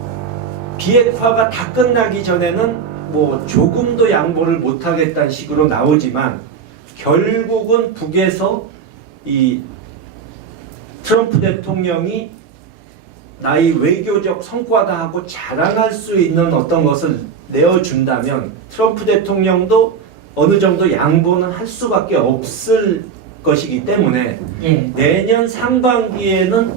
비핵화가 다 끝나기 전에는 뭐 조금도 양보를 못하겠다는 식으로 나오지만 결국은 북에서 이 트럼프 대통령이 나의 외교적 성과다 하고 자랑할 수 있는 어떤 것을 내어준다면 트럼프 대통령도 어느 정도 양보는 할 수밖에 없을 것이기 때문에 예, 내년 상반기에는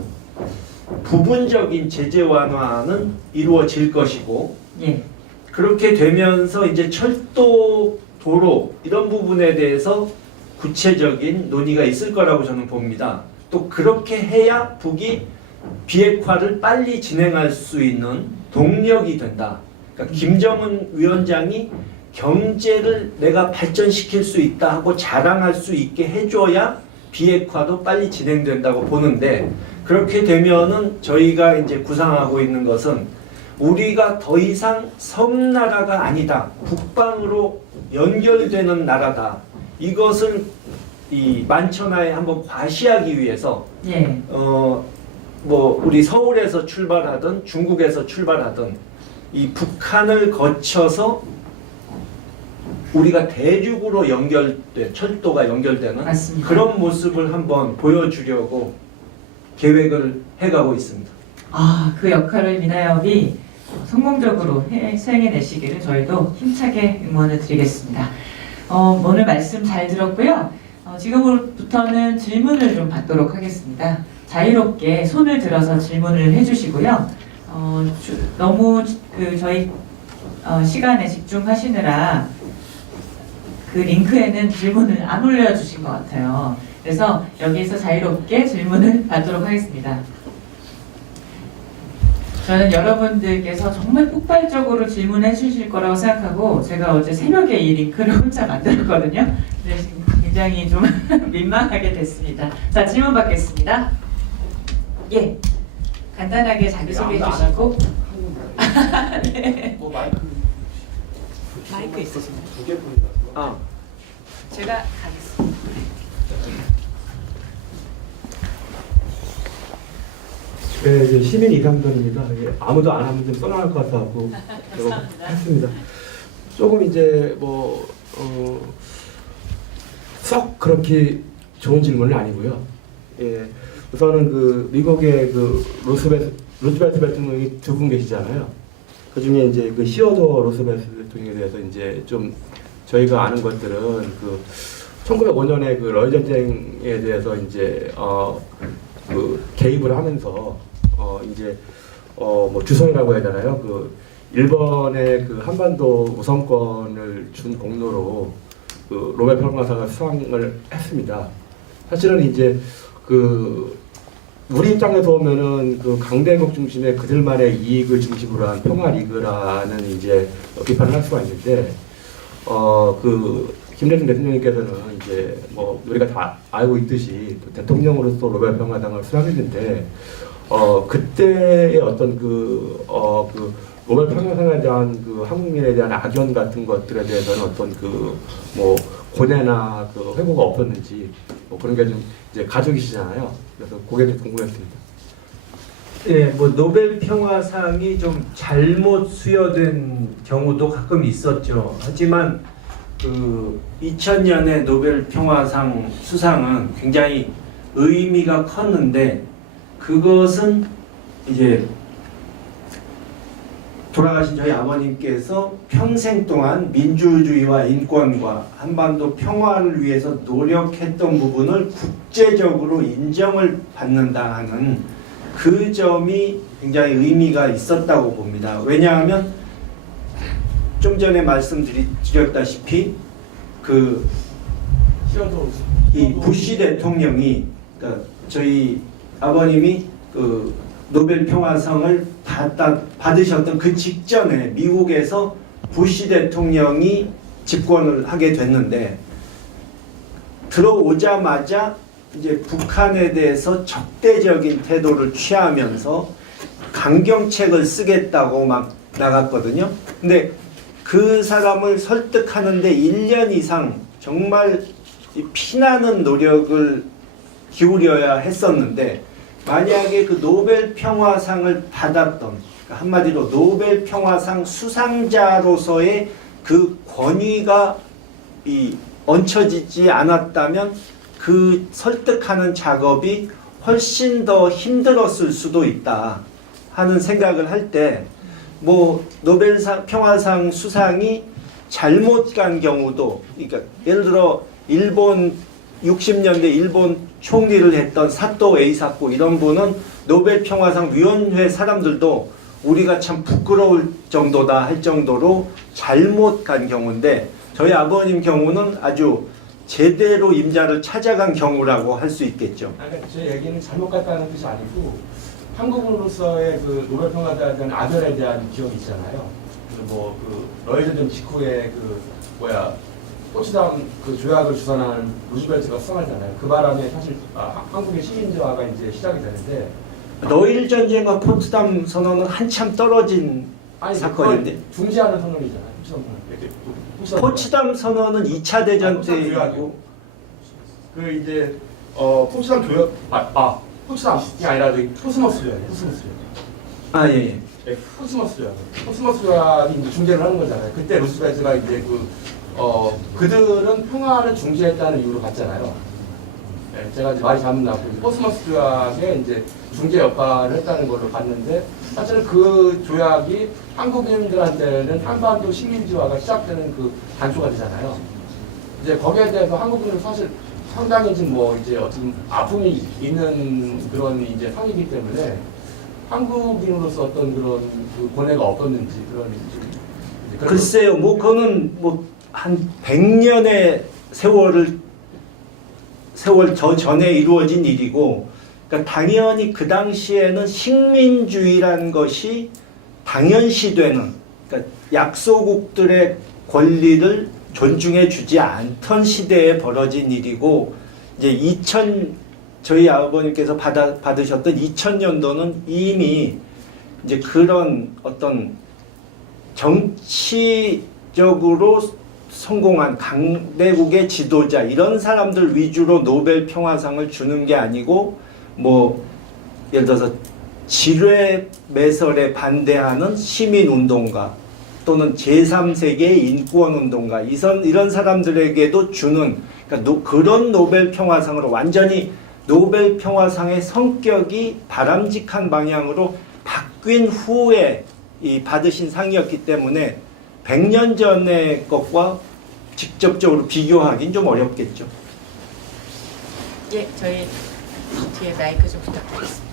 부분적인 제재 완화는 이루어질 것이고 예, 그렇게 되면서 이제 철도, 도로 이런 부분에 대해서 구체적인 논의가 있을 거라고 저는 봅니다. 또 그렇게 해야 북이 비핵화를 빨리 진행할 수 있는 동력이 된다. 그러니까 김정은 위원장이 경제를 내가 발전시킬 수 있다 하고 자랑할 수 있게 해줘야 비핵화도 빨리 진행된다고 보는데 그렇게 되면은 저희가 이제 구상하고 있는 것은 우리가 더 이상 섬나라가 아니다. 북방으로 연결되는 나라다. 이것을 이 만천하에 한번 과시하기 위해서 예, 뭐 우리 서울에서 출발하든 중국에서 출발하든 이 북한을 거쳐서 우리가 대륙으로 연결된 철도가 연결되는 맞습니다. 그런 모습을 한번 보여주려고 계획을 해가고 있습니다. 아, 그 역할을 미나협이 성공적으로 수행해내시기를 저희도 힘차게 응원을 드리겠습니다. 오늘 말씀 잘 들었고요. 지금부터는 질문을 좀 받도록 하겠습니다. 자유롭게 손을 들어서 질문을 해주시고요. 너무 저희 시간에 집중하시느라 그 링크에는 질문을 안 올려주신 것 같아요. 그래서 여기서 자유롭게 질문을 받도록 하겠습니다. 저는 여러분들께서 정말 폭발적으로 질문해 주실 거라고 생각하고 제가 어제 새벽에 이 링크를 혼자 만들었거든요. 근데 지금 굉장히 좀 민망하게 됐습니다. 자, 질문 받겠습니다. 예, 간단하게 자기소개해 주시고. 네. 뭐 마이크 있으신가요? 두개 보인다. 제가 가겠습니다. 네, 이제 시민 이상돈입니다. 아무도 안 하면 좀 뻔할 것 같아서 감사합니다. 했습니다. 조금 이제 썩 그렇게 좋은 질문은 아니고요. 예, 우선은 그 미국의 그 루스벨트 대통령이 두 분 계시잖아요. 그 중에 이제 그 시어도 루스벨트 대통령에 대해서 이제 좀 저희가 아는 것들은 그 1905년에 그 러일 전쟁에 대해서 이제 그 개입을 하면서 이제 뭐 주성이라고 해야 되나요? 그 일본의 그 한반도 우선권을 준 공로로 그 노벨 평화상을 수상을 했습니다. 사실은 이제 그 우리 입장에서 보면은 그 강대국 중심의 그들만의 이익을 중심으로 한 평화 리그라는 이제 비판을 할 수가 있는데 그 김대중 대통령님께서는 이제 뭐 우리가 다 알고 있듯이 대통령으로서 노벨 평화상을 수상했는데 그때의 어떤 그 노벨 평화상에 대한 그 한국민에 대한 악연 같은 것들에 대해서는 어떤 그 뭐 고뇌나 그 회고가 없었는지 뭐 그런 게 좀 이제 가족이시잖아요. 그래서 그게 좀 궁금했습니다. 예, 뭐 노벨 평화상이 좀 잘못 수여된 경우도 가끔 있었죠. 하지만 그 2000년의 노벨 평화상 수상은 굉장히 의미가 컸는데 그것은 이제 돌아가신 저희 아버님께서 평생 동안 민주주의와 인권과 한반도 평화를 위해서 노력했던 부분을 국제적으로 인정을 받는다 하는 그 점이 굉장히 의미가 있었다고 봅니다. 왜냐하면 좀 전에 말씀드렸다시피 이 부시 대통령이 그러니까 저희 아버님이 그 노벨 평화상을 받으셨던 그 직전에 미국에서 부시 대통령이 집권을 하게 됐는데 들어오자마자 이제 북한에 대해서 적대적인 태도를 취하면서 강경책을 쓰겠다고 막 나갔거든요. 근데 그 사람을 설득하는데 1년 이상 정말 피나는 노력을 기울여야 했었는데 만약에 그 노벨 평화상을 받았던, 그러니까 한마디로 노벨 평화상 수상자로서의 그 권위가 얹혀지지 않았다면 그 설득하는 작업이 훨씬 더 힘들었을 수도 있다 하는 생각을 할 때 뭐 노벨 평화상 수상이 잘못 간 경우도, 그러니까 예를 들어 일본 60년대 일본 총리를 했던 사토 에이사코 이런 분은 노벨 평화상 위원회 사람들도 우리가 참 부끄러울 정도다 할 정도로 잘못 간 경우인데 저희 아버님 경우는 아주 제대로 임자를 찾아간 경우라고 할 수 있겠죠. 그러니까 제 얘기는 잘못 갔다는 뜻이 아니고 한국으로서의 그 노벨 평화제에 대한 아전에 대한 기억이 있잖아요. 그 러일전 직후에 포츠담 그 조약을 주선한 루즈벨트가 수상하잖아요. 그 바람에 사실 한국의 시민제화가 이제 시작이 되는데 러일 전쟁과 포츠담 선언은 한참 떨어진 사건인데 중지하는 선언이잖아요. 포츠담 선언은 2차 대전 때이고 그 이제 포츠담 조약 포츠담이 아니라 포스머스 조약이에요. 포스머스 조약. 예. 네, 포스머스 조약. 포스머스 조약이 이제 중재를 하는 거잖아요. 그때 루스벨트가 이제 그들은 평화를 중재했다는 이유로 갔잖아요. 네, 제가 이제 말이 잘못 나왔고 포스머스 조약에 이제 중재 역할을 했다는 걸로 봤는데 사실은 그 조약이 한국인들한테는 한반도 식민지화가 시작되는 그 단초가 되잖아요. 이제 거기에 대해서 한국인은 사실 상당히 지금 이제 어떤 아픔이 있는 그런 이제 상이기 때문에 한국인으로서 어떤 그런 그 고뇌가 없었는지 그런 글쎄요, 그거는 한 100년의 세월 저 전에 이루어진 일이고, 그러니까 당연히 그 당시에는 식민주의라는 것이 당연시되는, 그러니까 약소국들의 권리를 존중해 주지 않던 시대에 벌어진 일이고, 이제 저희 아버님께서 받으셨던 2000년도는 이미 이제 그런 어떤 정치적으로 성공한 강대국의 지도자 이런 사람들 위주로 노벨 평화상을 주는 게 아니고 예를 들어서 지뢰 매설에 반대하는 시민운동가 또는 제3세계 인권운동가 이런 사람들에게도 주는, 그러니까 그런 노벨 평화상으로 완전히 노벨 평화상의 성격이 바람직한 방향으로 바뀐 후에 받으신 상이었기 때문에 100년 전의 것과 직접적으로 비교하기는 좀 어렵겠죠. 예, 저희 뒤에 마이크 좀 부탁드리겠습니다.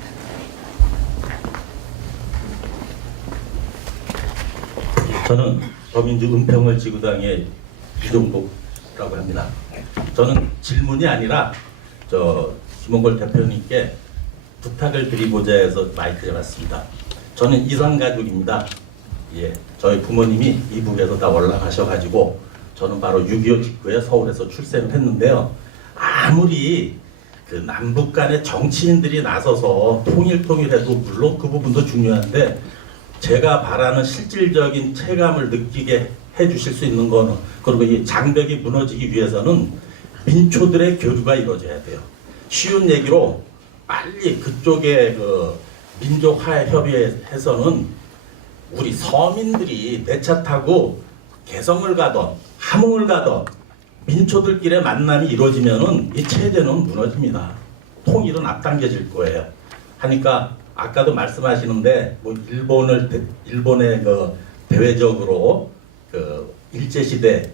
저는 더민주 은평을 지구당의 이종복이라고 합니다. 저는 질문이 아니라 김홍걸 대표님께 부탁을 드리고자 해서 마이크 잡았습니다. 저는 이산가족입니다. 예, 저희 부모님이 이북에서 다 올라가셔가지고 저는 바로 6.25 직후에 서울에서 출생을 했는데요. 아무리 그 남북 간의 정치인들이 나서서 통일해도 물론 그 부분도 중요한데 제가 바라는 실질적인 체감을 느끼게 해주실 수 있는 거는, 그리고 이 장벽이 무너지기 위해서는 민초들의 교류가 이루어져야 돼요. 쉬운 얘기로 빨리 그쪽에 그 민족화해 협의해서는 우리 서민들이 내 차 타고 개성을 가던 함흥을 가던 민초들끼리의 만남이 이루어지면은 이 체제는 무너집니다. 통일은 앞당겨질 거예요. 하니까 아까도 말씀하시는데 일본의 그 대외적으로 그 일제 시대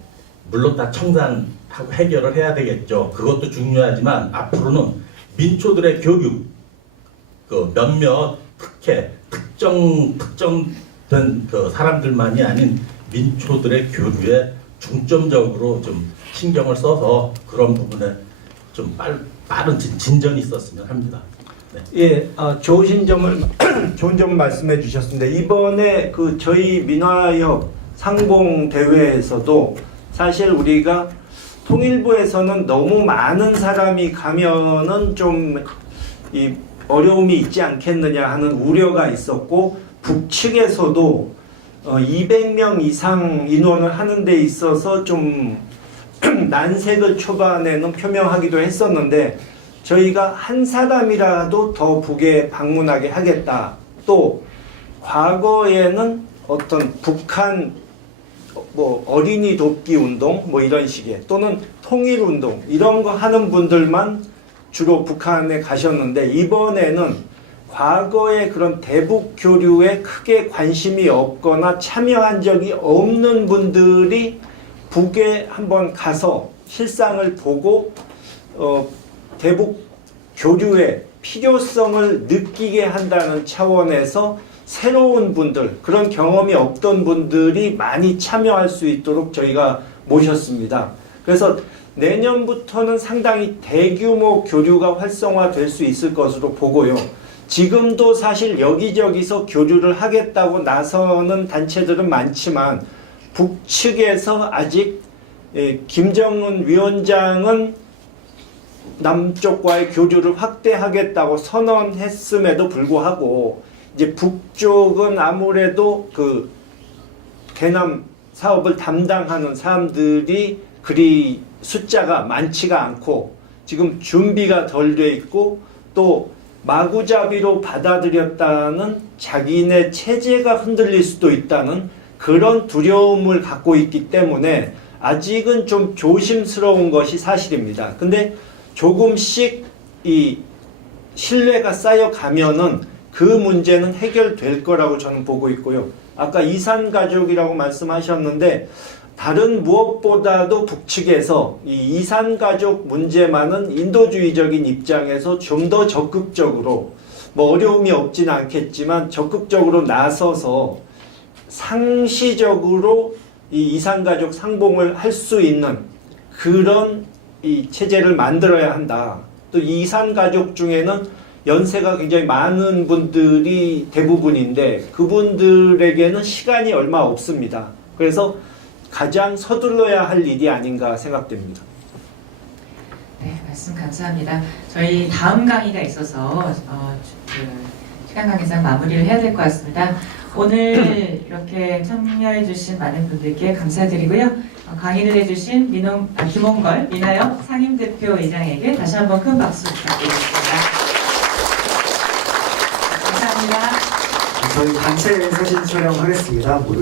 물론 다 청산하고 해결을 해야 되겠죠. 그것도 중요하지만 앞으로는 민초들의 교육, 그 몇몇 특정된 그 사람들만이 아닌 민초들의 교류에 중점적으로 좀 신경을 써서 그런 부분에 좀 빠른 진전이 있었으면 합니다. 예, 좋은 점 말씀해 주셨습니다. 이번에 그 저희 민화협 상봉 대회에서도 사실 우리가 통일부에서는 너무 많은 사람이 가면은 좀 이 어려움이 있지 않겠느냐 하는 우려가 있었고, 북측에서도 200명 이상 인원을 하는 데 있어서 좀 난색을 초반에는 표명하기도 했었는데, 저희가 한 사람이라도 더 북에 방문하게 하겠다. 또 과거에는 어떤 북한 뭐 어린이 돕기 운동 뭐 이런 식의, 또는 통일 운동 이런 거 하는 분들만 주로 북한에 가셨는데, 이번에는 과거에 그런 대북 교류에 크게 관심이 없거나 참여한 적이 없는 분들이 북에 한번 가서 실상을 보고 대북 교류의 필요성을 느끼게 한다는 차원에서 새로운 분들, 그런 경험이 없던 분들이 많이 참여할 수 있도록 저희가 모셨습니다. 그래서 내년부터는 상당히 대규모 교류가 활성화될 수 있을 것으로 보고요. 지금도 사실 여기저기서 교류를 하겠다고 나서는 단체들은 많지만, 북측에서 아직 김정은 위원장은 남쪽과의 교류를 확대하겠다고 선언했음에도 불구하고, 이제 북쪽은 아무래도 그 대남 사업을 담당하는 사람들이 그리 숫자가 많지가 않고, 지금 준비가 덜 돼 있고, 또 마구잡이로 받아들였다는 자기네 체제가 흔들릴 수도 있다는 그런 두려움을 갖고 있기 때문에 아직은 좀 조심스러운 것이 사실입니다. 근데 조금씩 이 신뢰가 쌓여가면은 그 문제는 해결될 거라고 저는 보고 있고요. 아까 이산가족이라고 말씀하셨는데, 다른 무엇보다도 북측에서 이 이산가족 문제만은 인도주의적인 입장에서 좀 더 적극적으로, 뭐 어려움이 없지는 않겠지만 적극적으로 나서서 상시적으로 이 이산가족 상봉을 할 수 있는 그런 이 체제를 만들어야 한다. 또 이산가족 중에는 연세가 굉장히 많은 분들이 대부분인데, 그분들에게는 시간이 얼마 없습니다. 그래서 가장 서둘러야 할 일이 아닌가 생각됩니다. 네, 말씀 감사합니다. 저희 다음 강의가 있어서 시간 관계상 마무리를 해야 될 것 같습니다. 오늘 이렇게 참여해주신 많은 분들께 감사드리고요. 강의를 해주신 김홍걸 민화협 상임대표이장에게 다시 한번 큰 박수 부탁드리겠습니다. 감사합니다. 저희 단체 사진 촬영하겠습니다.